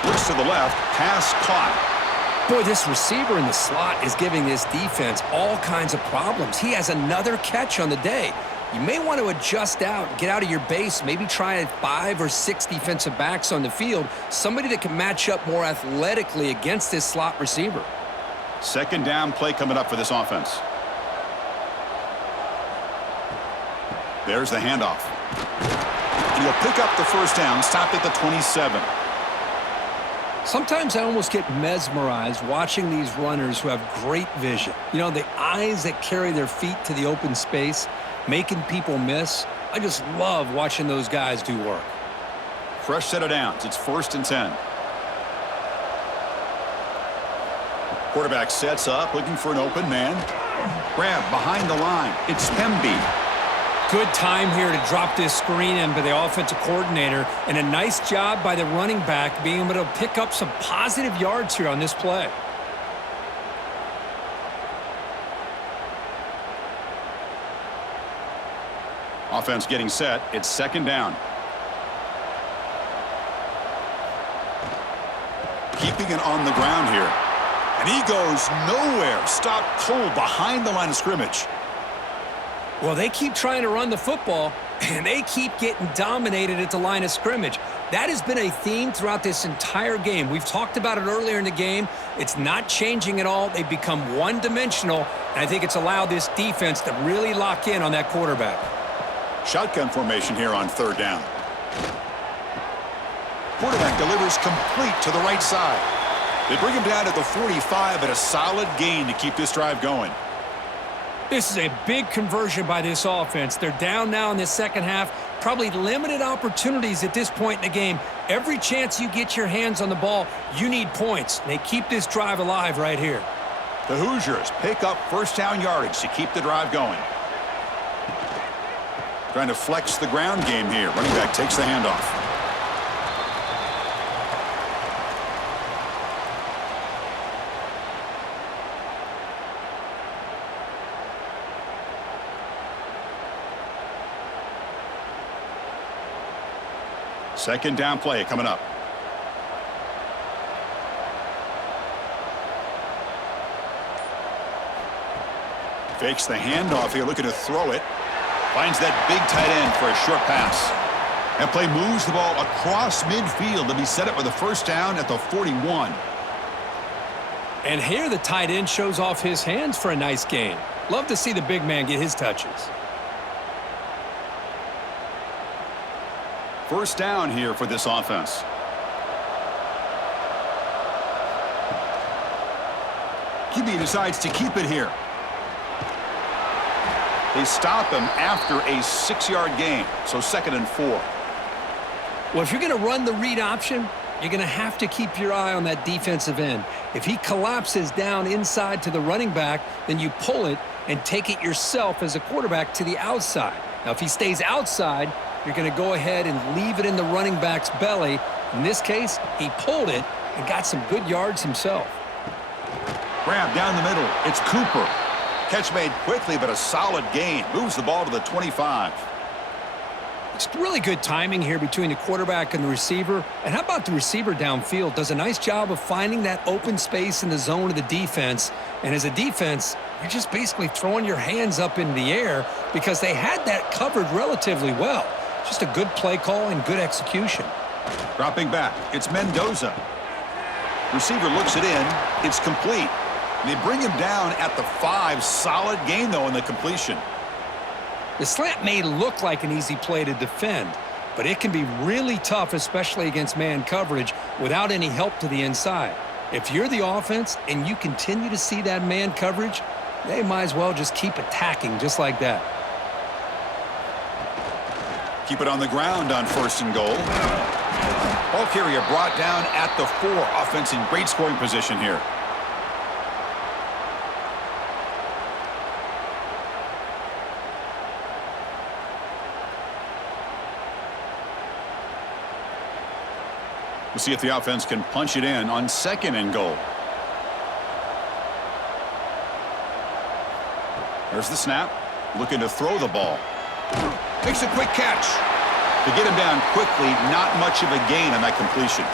Looks to the left. Pass caught. Boy, this receiver in the slot is giving this defense all kinds of problems. He has another catch on the day. You may want to adjust out, get out of your base, maybe try 5 or 6 defensive backs on the field, somebody that can match up more athletically against this slot receiver. 2nd down play coming up for this offense. There's the handoff. And he'll pick up the 1st down, stop at the 27. Sometimes I almost get mesmerized watching these runners who have great vision. You know, the eyes that carry their feet to the open space, making people miss. I just love watching those guys do work. Fresh set of downs. It's 1st and 10. Quarterback sets up, looking for an open man. Grab behind the line. It's Pemby. Good time here to drop this screen in by the offensive coordinator, and a nice job by the running back being able to pick up some positive yards here on this play. Offense getting set. It's 2nd down. Keeping it on the ground here. And he goes nowhere. Stopped cold behind the line of scrimmage. Well, they keep trying to run the football, and they keep getting dominated at the line of scrimmage. That has been a theme throughout this entire game. We've talked about it earlier in the game. It's not changing at all. They've become one-dimensional, and I think it's allowed this defense to really lock in on that quarterback. Shotgun formation here on 3rd down. Quarterback delivers complete to the right side. They bring him down at the 45, but a solid gain to keep this drive going. This is a big conversion by this offense. They're down now in the 2nd half. Probably limited opportunities at this point in the game. Every chance you get your hands on the ball, you need points. And they keep this drive alive right here. The Hoosiers pick up 1st down yardage to keep the drive going. Trying to flex the ground game here. Running back takes the handoff. Second down play coming up. Fakes the handoff here, looking to throw it. Finds that big tight end for a short pass. That play moves the ball across midfield to be set up with a first down at the 41. And here the tight end shows off his hands for a nice gain. Love to see the big man get his touches. First down here for this offense. QB decides to keep it here. They stop him after a 6-yard gain, so 2nd and 4. Well, if you're going to run the read option, you're going to have to keep your eye on that defensive end. If he collapses down inside to the running back, then you pull it and take it yourself as a quarterback to the outside. Now, if he stays outside, you're going to go ahead and leave it in the running back's belly. In this case, he pulled it and got some good yards himself. Grab down the middle. It's Cooper. Catch made quickly, but a solid gain. Moves the ball to the 25. It's really good timing here between the quarterback and the receiver. And how about the receiver downfield? Does a nice job of finding that open space in the zone of the defense. And as a defense, you're just basically throwing your hands up in the air because they had that covered relatively well. Just a good play call and good execution. Dropping back, it's Mendoza. Receiver looks it in. It's complete. They bring him down at the 5. Solid gain, though, in the completion. The slant may look like an easy play to defend, but it can be really tough, especially against man coverage, without any help to the inside. If you're the offense and you continue to see that man coverage, they might as well just keep attacking just like that. Keep it on the ground on 1st and goal. Ball carrier brought down at the 4. Offense in great scoring position here. We'll see if the offense can punch it in on 2nd and goal. There's the snap. Looking to throw the ball. Makes a quick catch. To get him down quickly, not much of a gain on that completion.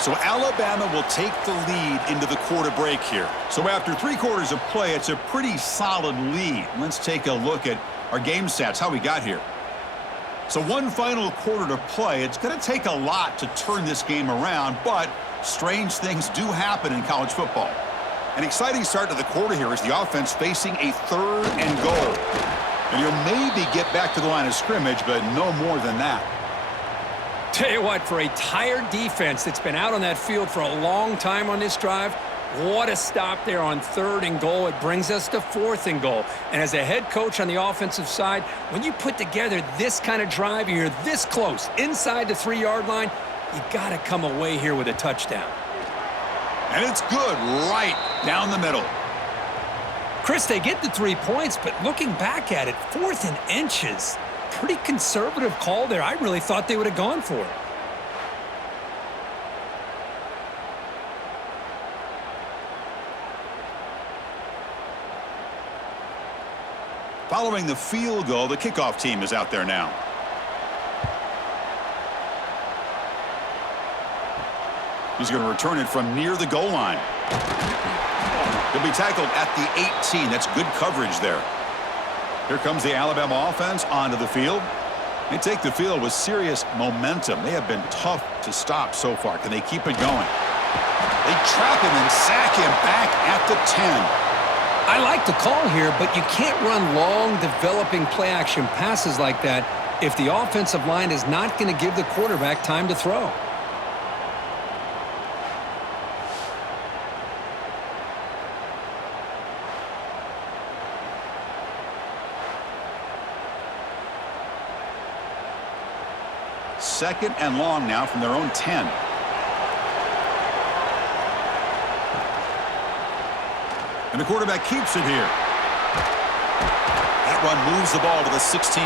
So Alabama will take the lead into the quarter break here. So after 3 quarters of play, it's a pretty solid lead. Let's take a look at our game stats, how we got here. So 1 final quarter to play. It's going to take a lot to turn this game around, but strange things do happen in college football. An exciting start to the quarter here is the offense facing a 3rd and goal. And you'll maybe get back to the line of scrimmage, but no more than that. Tell you what, for a tired defense that's been out on that field for a long time on this drive, what a stop there on 3rd and goal. It brings us to 4th and goal. And as a head coach on the offensive side, when you put together this kind of drive and you're this close inside the 3-yard line, you got to come away here with a touchdown. And it's good right down the middle. Chris, they get the 3 points, but looking back at it, 4th and inches. Pretty conservative call there. I really thought they would have gone for it. Following the field goal, the kickoff team is out there now. He's going to return it from near the goal line. He'll be tackled at the 18. That's good coverage there. Here comes the Alabama offense onto the field. They take the field with serious momentum. They have been tough to stop so far. Can they keep it going? They trap him and sack him back at the 10. I like the call here, but you can't run long, developing play-action passes like that if the offensive line is not going to give the quarterback time to throw. Second and long now from their own 10. And the quarterback keeps it here. That run moves the ball to the 16.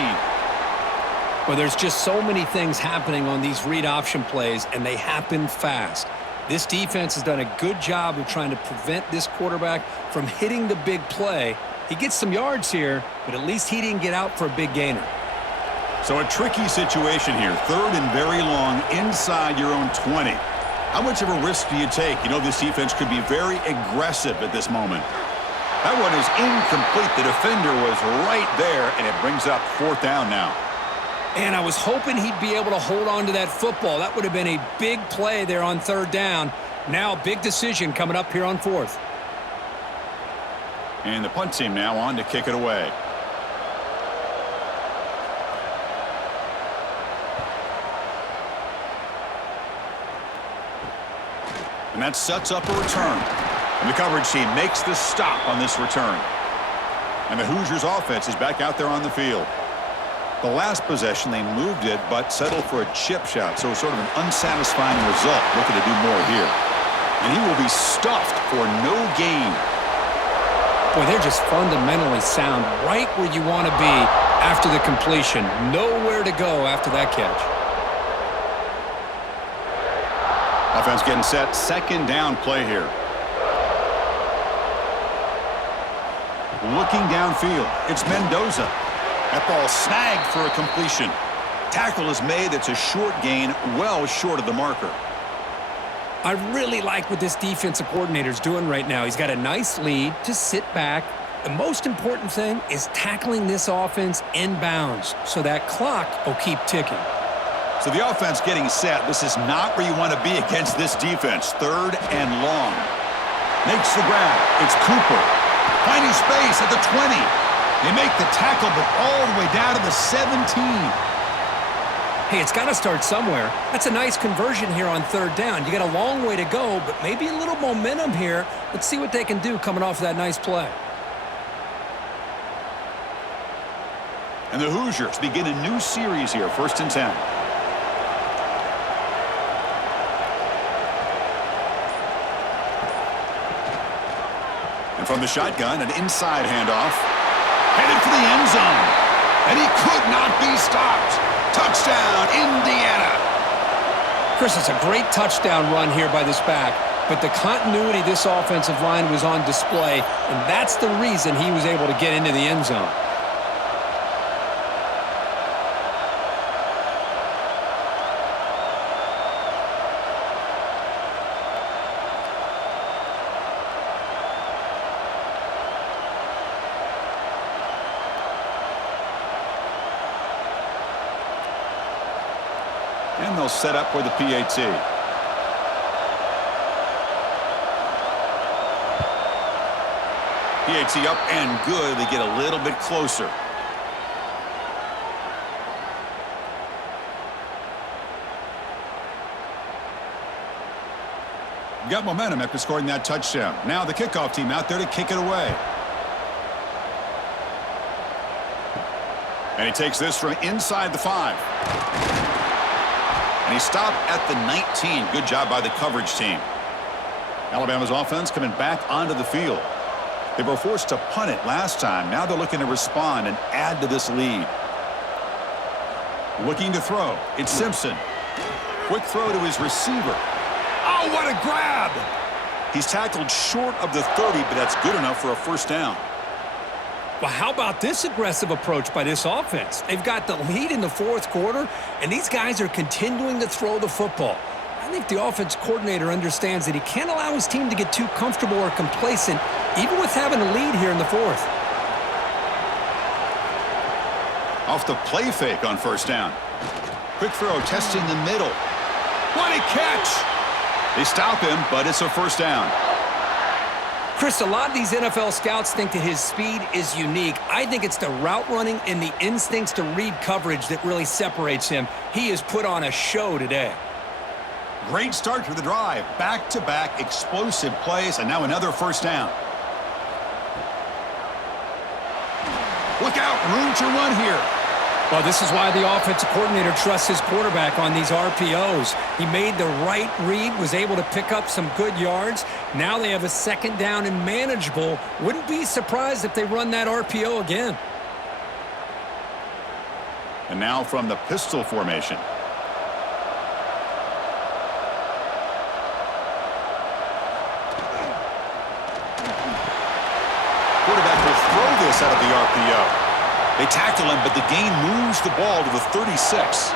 Well, there's just so many things happening on these read option plays, and they happen fast. This defense has done a good job of trying to prevent this quarterback from hitting the big play. He gets some yards here, but at least he didn't get out for a big gainer. So a tricky situation here. 3rd and very long inside your own 20. How much of a risk do you take? You know this defense could be very aggressive at this moment. That one is incomplete. The defender was right there, and it brings up 4th down now. And I was hoping he'd be able to hold on to that football. That would have been a big play there on 3rd down. Now a big decision coming up here on 4th. And the punt team now on to kick it away. And that sets up a return. And the coverage team makes the stop on this return. And the Hoosiers offense is back out there on the field. The last possession, they moved it, but settled for a chip shot. So sort of an unsatisfying result. Looking to do more here. And he will be stuffed for no gain. Boy, they're just fundamentally sound right where you want to be after the completion. Nowhere to go after that catch. Offense getting set. 2nd down play here. Looking downfield. It's Mendoza. That ball snagged for a completion. Tackle is made. It's a short gain, well short of the marker. I really like what this defensive coordinator is doing right now. He's got a nice lead to sit back. The most important thing is tackling this offense inbounds so that clock will keep ticking. So the offense getting set. This is not where you want to be against this defense. 3rd and long. Makes the grab. It's Cooper. Finding space at the 20. They make the tackle, but all the way down to the 17. Hey, it's got to start somewhere. That's a nice conversion here on 3rd down. You got a long way to go, but maybe a little momentum here. Let's see what they can do coming off of that nice play. And the Hoosiers begin a new series here. 1st and 10. And from the shotgun, an inside handoff. Headed for the end zone. And he could not be stopped. Touchdown, Indiana. Chris, it's a great touchdown run here by this back, but the continuity of this offensive line was on display, and that's the reason he was able to get into the end zone. And they'll set up for the PAT. PAT up and good. They get a little bit closer. Got momentum after scoring that touchdown. Now the kickoff team out there to kick it away. And he takes this from inside the 5. And he stopped at the 19. Good job by the coverage team. Alabama's offense coming back onto the field. They were forced to punt it last time. Now they're looking to respond and add to this lead. Looking to throw. It's Simpson. Quick throw to his receiver. Oh, what a grab! He's tackled short of the 30, but that's good enough for a 1st down. Well, how about this aggressive approach by this offense? They've got the lead in the 4th quarter, and these guys are continuing to throw the football. I think the offense coordinator understands that he can't allow his team to get too comfortable or complacent, even with having a lead here in the 4th. Off the play fake on 1st down. Quick throw testing the middle. What a catch! They stop him, but it's a 1st down. Chris, a lot of these NFL scouts think that his speed is unique. I think it's the route running and the instincts to read coverage that really separates him. He has put on a show today. Great start to the drive. Back-to-back explosive plays, and now another 1st down. Look out, room to run here. Well, this is why the offensive coordinator trusts his quarterback on these RPOs. He made the right read, was able to pick up some good yards. Now they have a 2nd down and manageable. Wouldn't be surprised if they run that RPO again. And now from the pistol formation. Quarterback will throw this out of the RPO. They tackle him, but the gain moves the ball to the 36.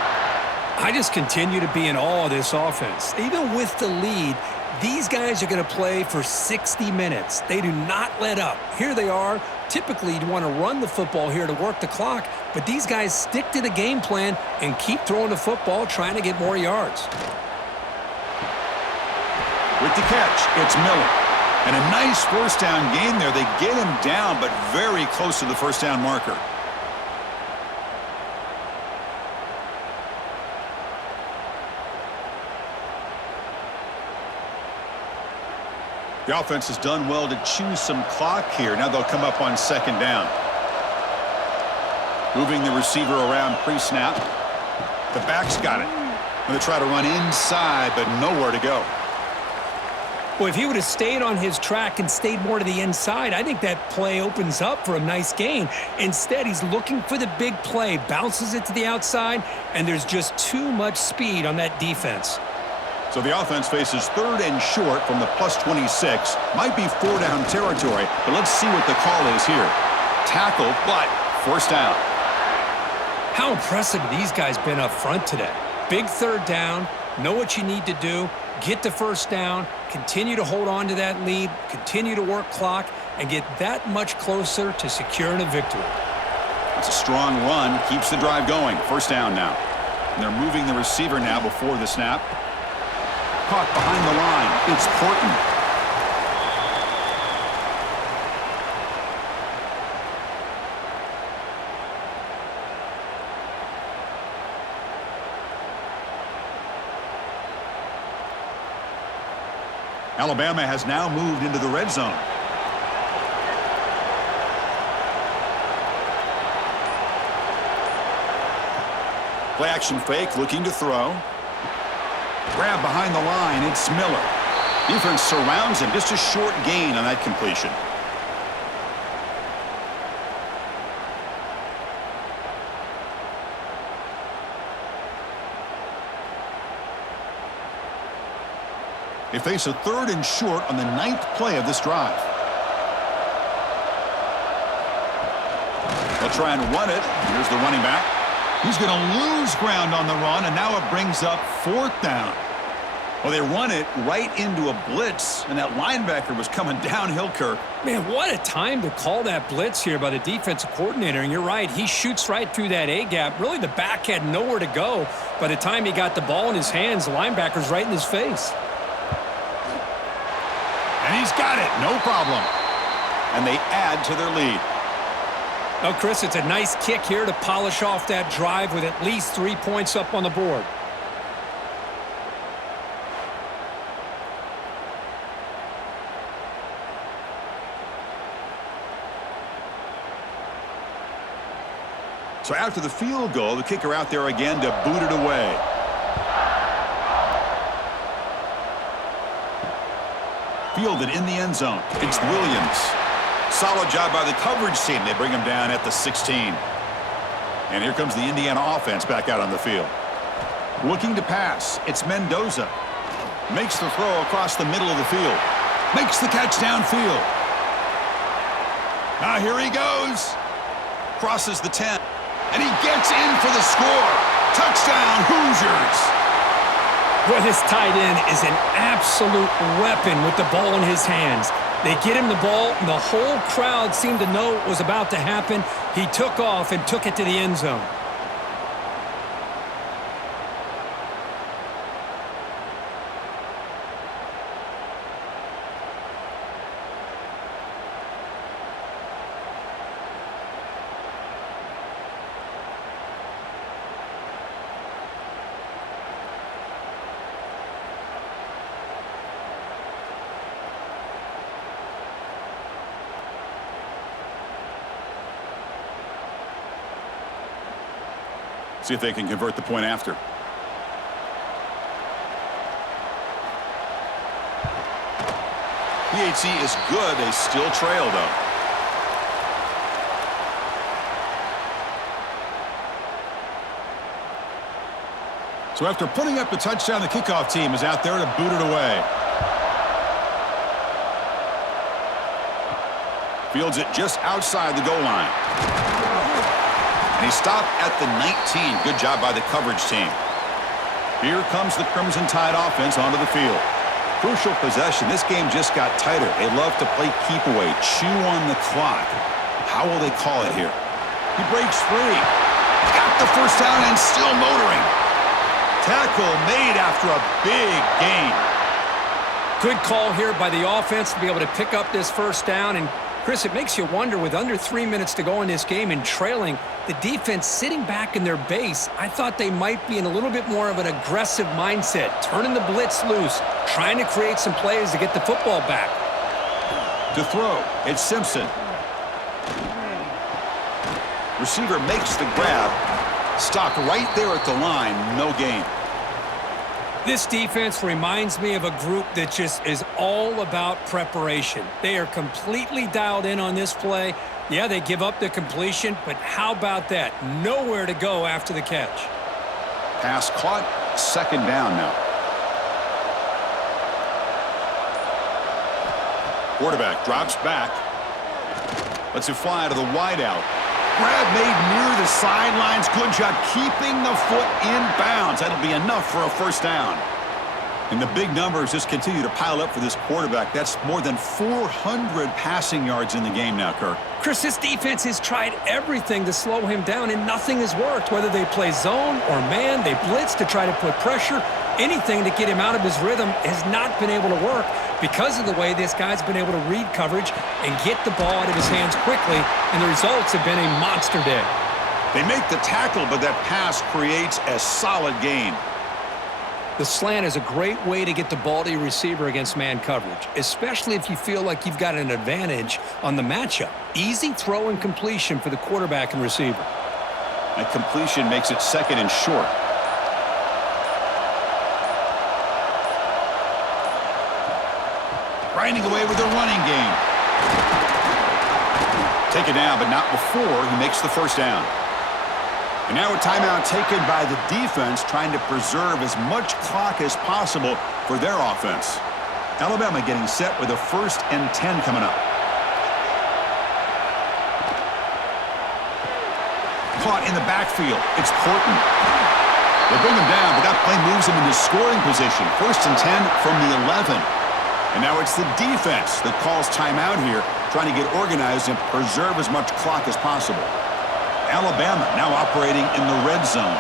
I just continue to be in awe of this offense. Even with the lead, these guys are going to play for 60 minutes. They do not let up. Here they are. Typically, you'd want to run the football here to work the clock, but these guys stick to the game plan and keep throwing the football, trying to get more yards. With the catch, it's Miller. And a nice first down gain there. They get him down, but very close to the first down marker. The offense has done well to choose some clock here. Now they'll come up on second down. Moving the receiver around pre-snap. The back's got it. Going to try to run inside, but nowhere to go. Well, if he would have stayed on his track and stayed more to the inside, I think that play opens up for a nice gain. Instead, he's looking for the big play, bounces it to the outside, and there's just too much speed on that defense. So the offense faces third and short from the +26. Might be four-down territory, but let's see what the call is here. Tackle, but first down. How impressive have these guys been up front today? Big third down, know what you need to do, get the first down, continue to hold on to that lead, continue to work clock, and get that much closer to securing a victory. It's a strong run, keeps the drive going. First down now. And they're moving the receiver now before the snap. Caught behind the line. It's Porton. Alabama has now moved into the red zone. Play action fake, looking to throw. Grab behind the line, it's Miller. Defense surrounds him, just a short gain on that completion. They face a third and short on the 9th play of this drive. They'll try and run it. Here's the running back. He's going to lose ground on the run, and now it brings up fourth down. Well, they run it right into a blitz, and that linebacker was coming downhill, Kirk. Man, what a time to call that blitz here by the defensive coordinator. And you're right, he shoots right through that A-gap. Really, the back had nowhere to go. By the time he got the ball in his hands, the linebacker's right in his face. And he's got it, no problem. And they add to their lead. Oh, Chris, it's a nice kick here to polish off that drive with at least 3 points up on the board. So after the field goal, the kicker out there again to boot it away. Fielded in the end zone. It's Williams. Solid job by the coverage team. They bring him down at the 16. And here comes the Indiana offense back out on the field. Looking to pass. It's Mendoza. Makes the throw across the middle of the field. Makes the catch downfield. Now here he goes. Crosses the 10. And he gets in for the score. Touchdown, Hoosiers. Boy, this tight end is an absolute weapon with the ball in his hands. They get him the ball, and the whole crowd seemed to know what was about to happen. He took off and took it to the end zone. See if they can convert the point after. PHC is good. They still trail, though. So after putting up the touchdown, the kickoff team is out there to boot it away. Fields it just outside the goal line. And he stopped at the 19. Good job by the coverage team. Here comes the Crimson Tide offense onto the field. Crucial possession. This game just got tighter. They love to play keep away, chew on the clock. How will they call it here? He breaks free. Got the first down and still motoring. Tackle made after a big gain. Good call here by the offense to be able to pick up this first down. And, Chris, it makes you wonder, with under 3 minutes to go in this game and trailing, the defense sitting back in their base, I thought they might be in a little bit more of an aggressive mindset, turning the blitz loose, trying to create some plays to get the football back. To throw, it's Simpson. Receiver makes the grab. Stopped right there at the line, no gain. This defense reminds me of a group that just is all about preparation. They are completely dialed in on this play. Yeah, they give up the completion, but how about that? Nowhere to go after the catch. Pass caught, second down now. Quarterback drops back. Lets it fly to the wideout. Grab made near the sidelines. Good job keeping the foot in bounds. That'll be enough for a first down. And the big numbers just continue to pile up for this quarterback. That's more than 400 passing yards in the game now, Kirk. Chris, this defense has tried everything to slow him down, and nothing has worked. Whether they play zone or man, they blitz to try to put pressure. Anything to get him out of his rhythm has not been able to work because of the way this guy's been able to read coverage and get the ball out of his hands quickly, and the results have been a monster day. They make the tackle, but that pass creates a solid gain. The slant is a great way to get the ball to your receiver against man coverage, especially if you feel like you've got an advantage on the matchup. Easy throw and completion for the quarterback and receiver. That completion makes it second and short. Grinding away with a running game. Taken down, but not before he makes the first down. And now a timeout taken by the defense, trying to preserve as much clock as possible for their offense. Alabama getting set with a 1st and 10 coming up. Caught in the backfield. It's Porton. They bring him down, but that play moves him into scoring position. 1st and 10 from the 11. And now it's the defense that calls timeout here, trying to get organized and preserve as much clock as possible. Alabama now operating in the red zone.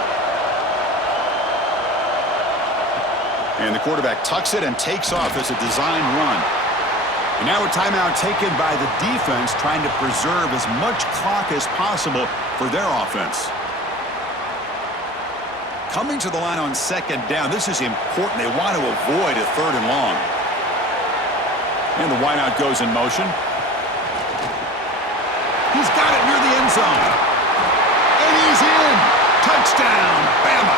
And the quarterback tucks it and takes off as a design run. And now a timeout taken by the defense, trying to preserve as much clock as possible for their offense. Coming to the line on second down, this is important. They want to avoid a 3rd and long. And the wideout goes in motion. He's got it near the end zone. And he's in. Touchdown, Bama.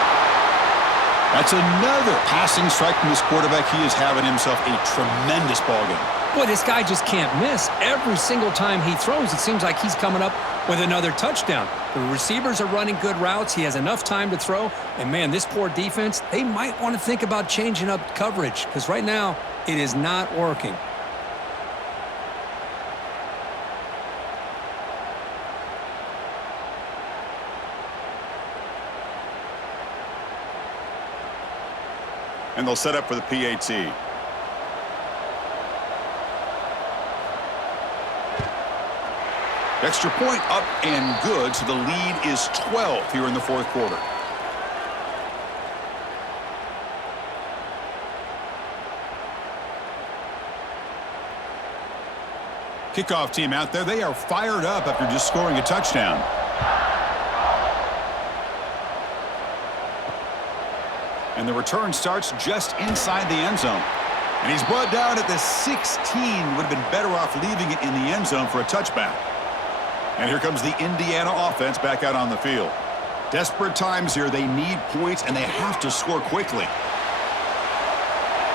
That's another passing strike from this quarterback. He is having himself a tremendous ball game. Boy, this guy just can't miss. Every single time he throws, it seems like he's coming up with another touchdown. The receivers are running good routes. He has enough time to throw. And, man, this poor defense, they might want to think about changing up coverage because right now it is not working. And they'll set up for the PAT. Extra point up and good, so the lead is 12 here in the 4th quarter. Kickoff team out there, they are fired up after just scoring a touchdown. And the return starts just inside the end zone. And he's brought down at the 16. Would have been better off leaving it in the end zone for a touchback. And here comes the Indiana offense back out on the field. Desperate times here. They need points, and they have to score quickly.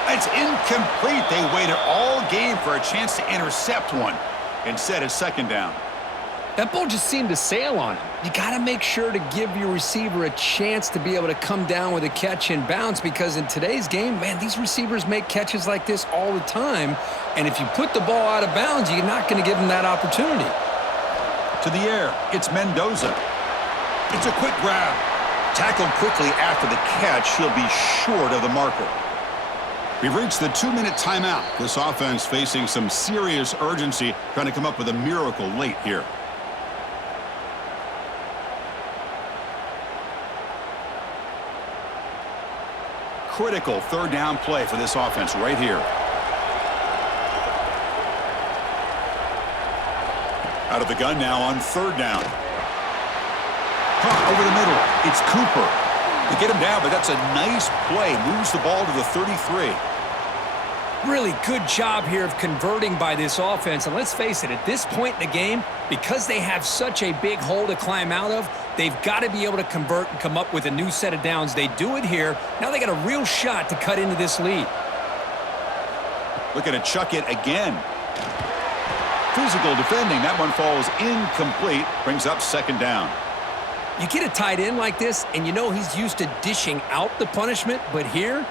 It's incomplete. They waited all game for a chance to intercept one. Instead, it's second down. That ball just seemed to sail on him. You got to make sure to give your receiver a chance to be able to come down with a catch and bounce because in today's game, man, these receivers make catches like this all the time. And if you put the ball out of bounds, you're not going to give them that opportunity. To the air, it's Mendoza. It's a quick grab. Tackled quickly after the catch, he'll be short of the marker. We've reached the 2-minute timeout. This offense facing some serious urgency, trying to come up with a miracle late here. Critical third down play for this offense right here. Out of the gun now on third down. Caught over the middle. It's Cooper. They get him down, but that's a nice play. Moves the ball to the 33. Really good job here of converting by this offense. And let's face it, at this point in the game, because they have such a big hole to climb out of, they've got to be able to convert and come up with a new set of downs. They do it here. Now they got a real shot to cut into this lead. Looking to chuck it again. Physical defending. That one falls incomplete. Brings up second down. You get a tight end like this, and you know he's used to dishing out the punishment, but here,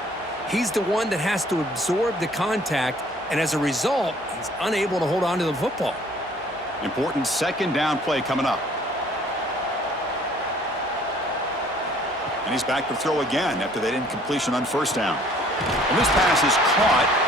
he's the one that has to absorb the contact, and as a result, he's unable to hold on to the football. Important second down play coming up. And he's back to throw again after that incompletion on first down. And this pass is caught.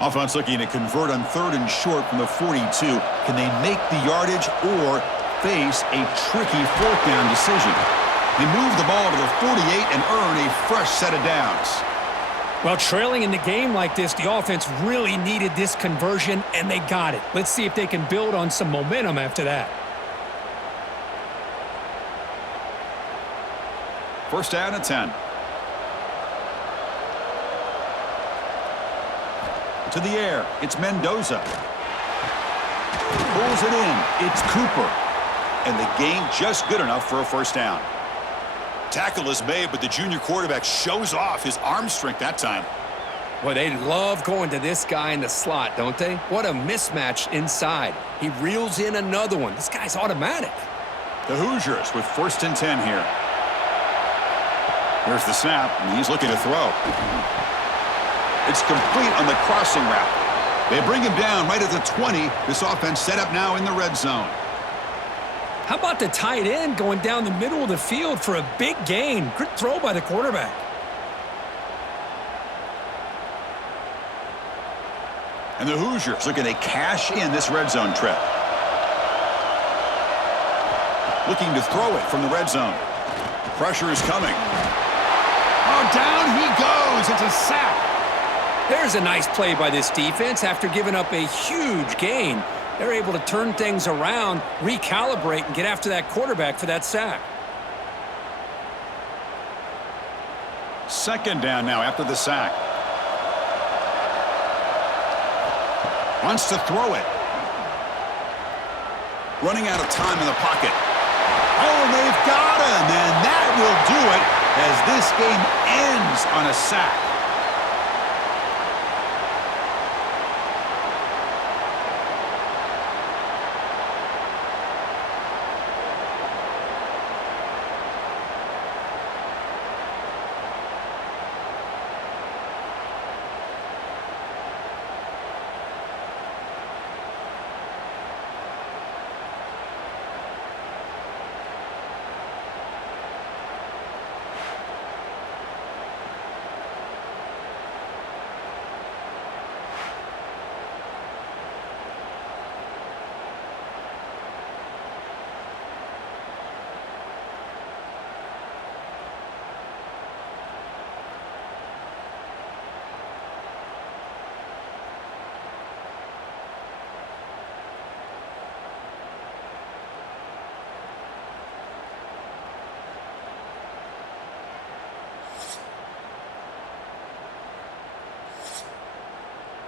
Offense looking to convert on third and short from the 42. Can they make the yardage or face a tricky fourth down decision? They move the ball to the 48 and earn a fresh set of downs. Well, trailing in the game like this, the offense really needed this conversion, and they got it. Let's see if they can build on some momentum after that. First down at 10. To the air, it's Mendoza. Pulls it in, it's Cooper. And the gain just good enough for a first down. Tackle is made, but the junior quarterback shows off his arm strength that time. Well, they love going to this guy in the slot, don't they? What a mismatch inside. He reels in another one. This guy's automatic. The Hoosiers with first and 10 here. Here's the snap, and he's looking to throw. It's complete on the crossing route. They bring him down right at the 20. This offense set up now in the red zone. How about the tight end going down the middle of the field for a big gain? Good throw by the quarterback. And the Hoosiers looking to cash in this red zone trip. Looking to throw it from the red zone. Pressure is coming. Oh, down he goes. It's a sack. There's a nice play by this defense. After giving up a huge gain, they're able to turn things around, recalibrate, and get after that quarterback for that sack. Second down now after the sack. Wants to throw it. Running out of time in the pocket. Oh, and they've got him, and that will do it as this game ends on a sack.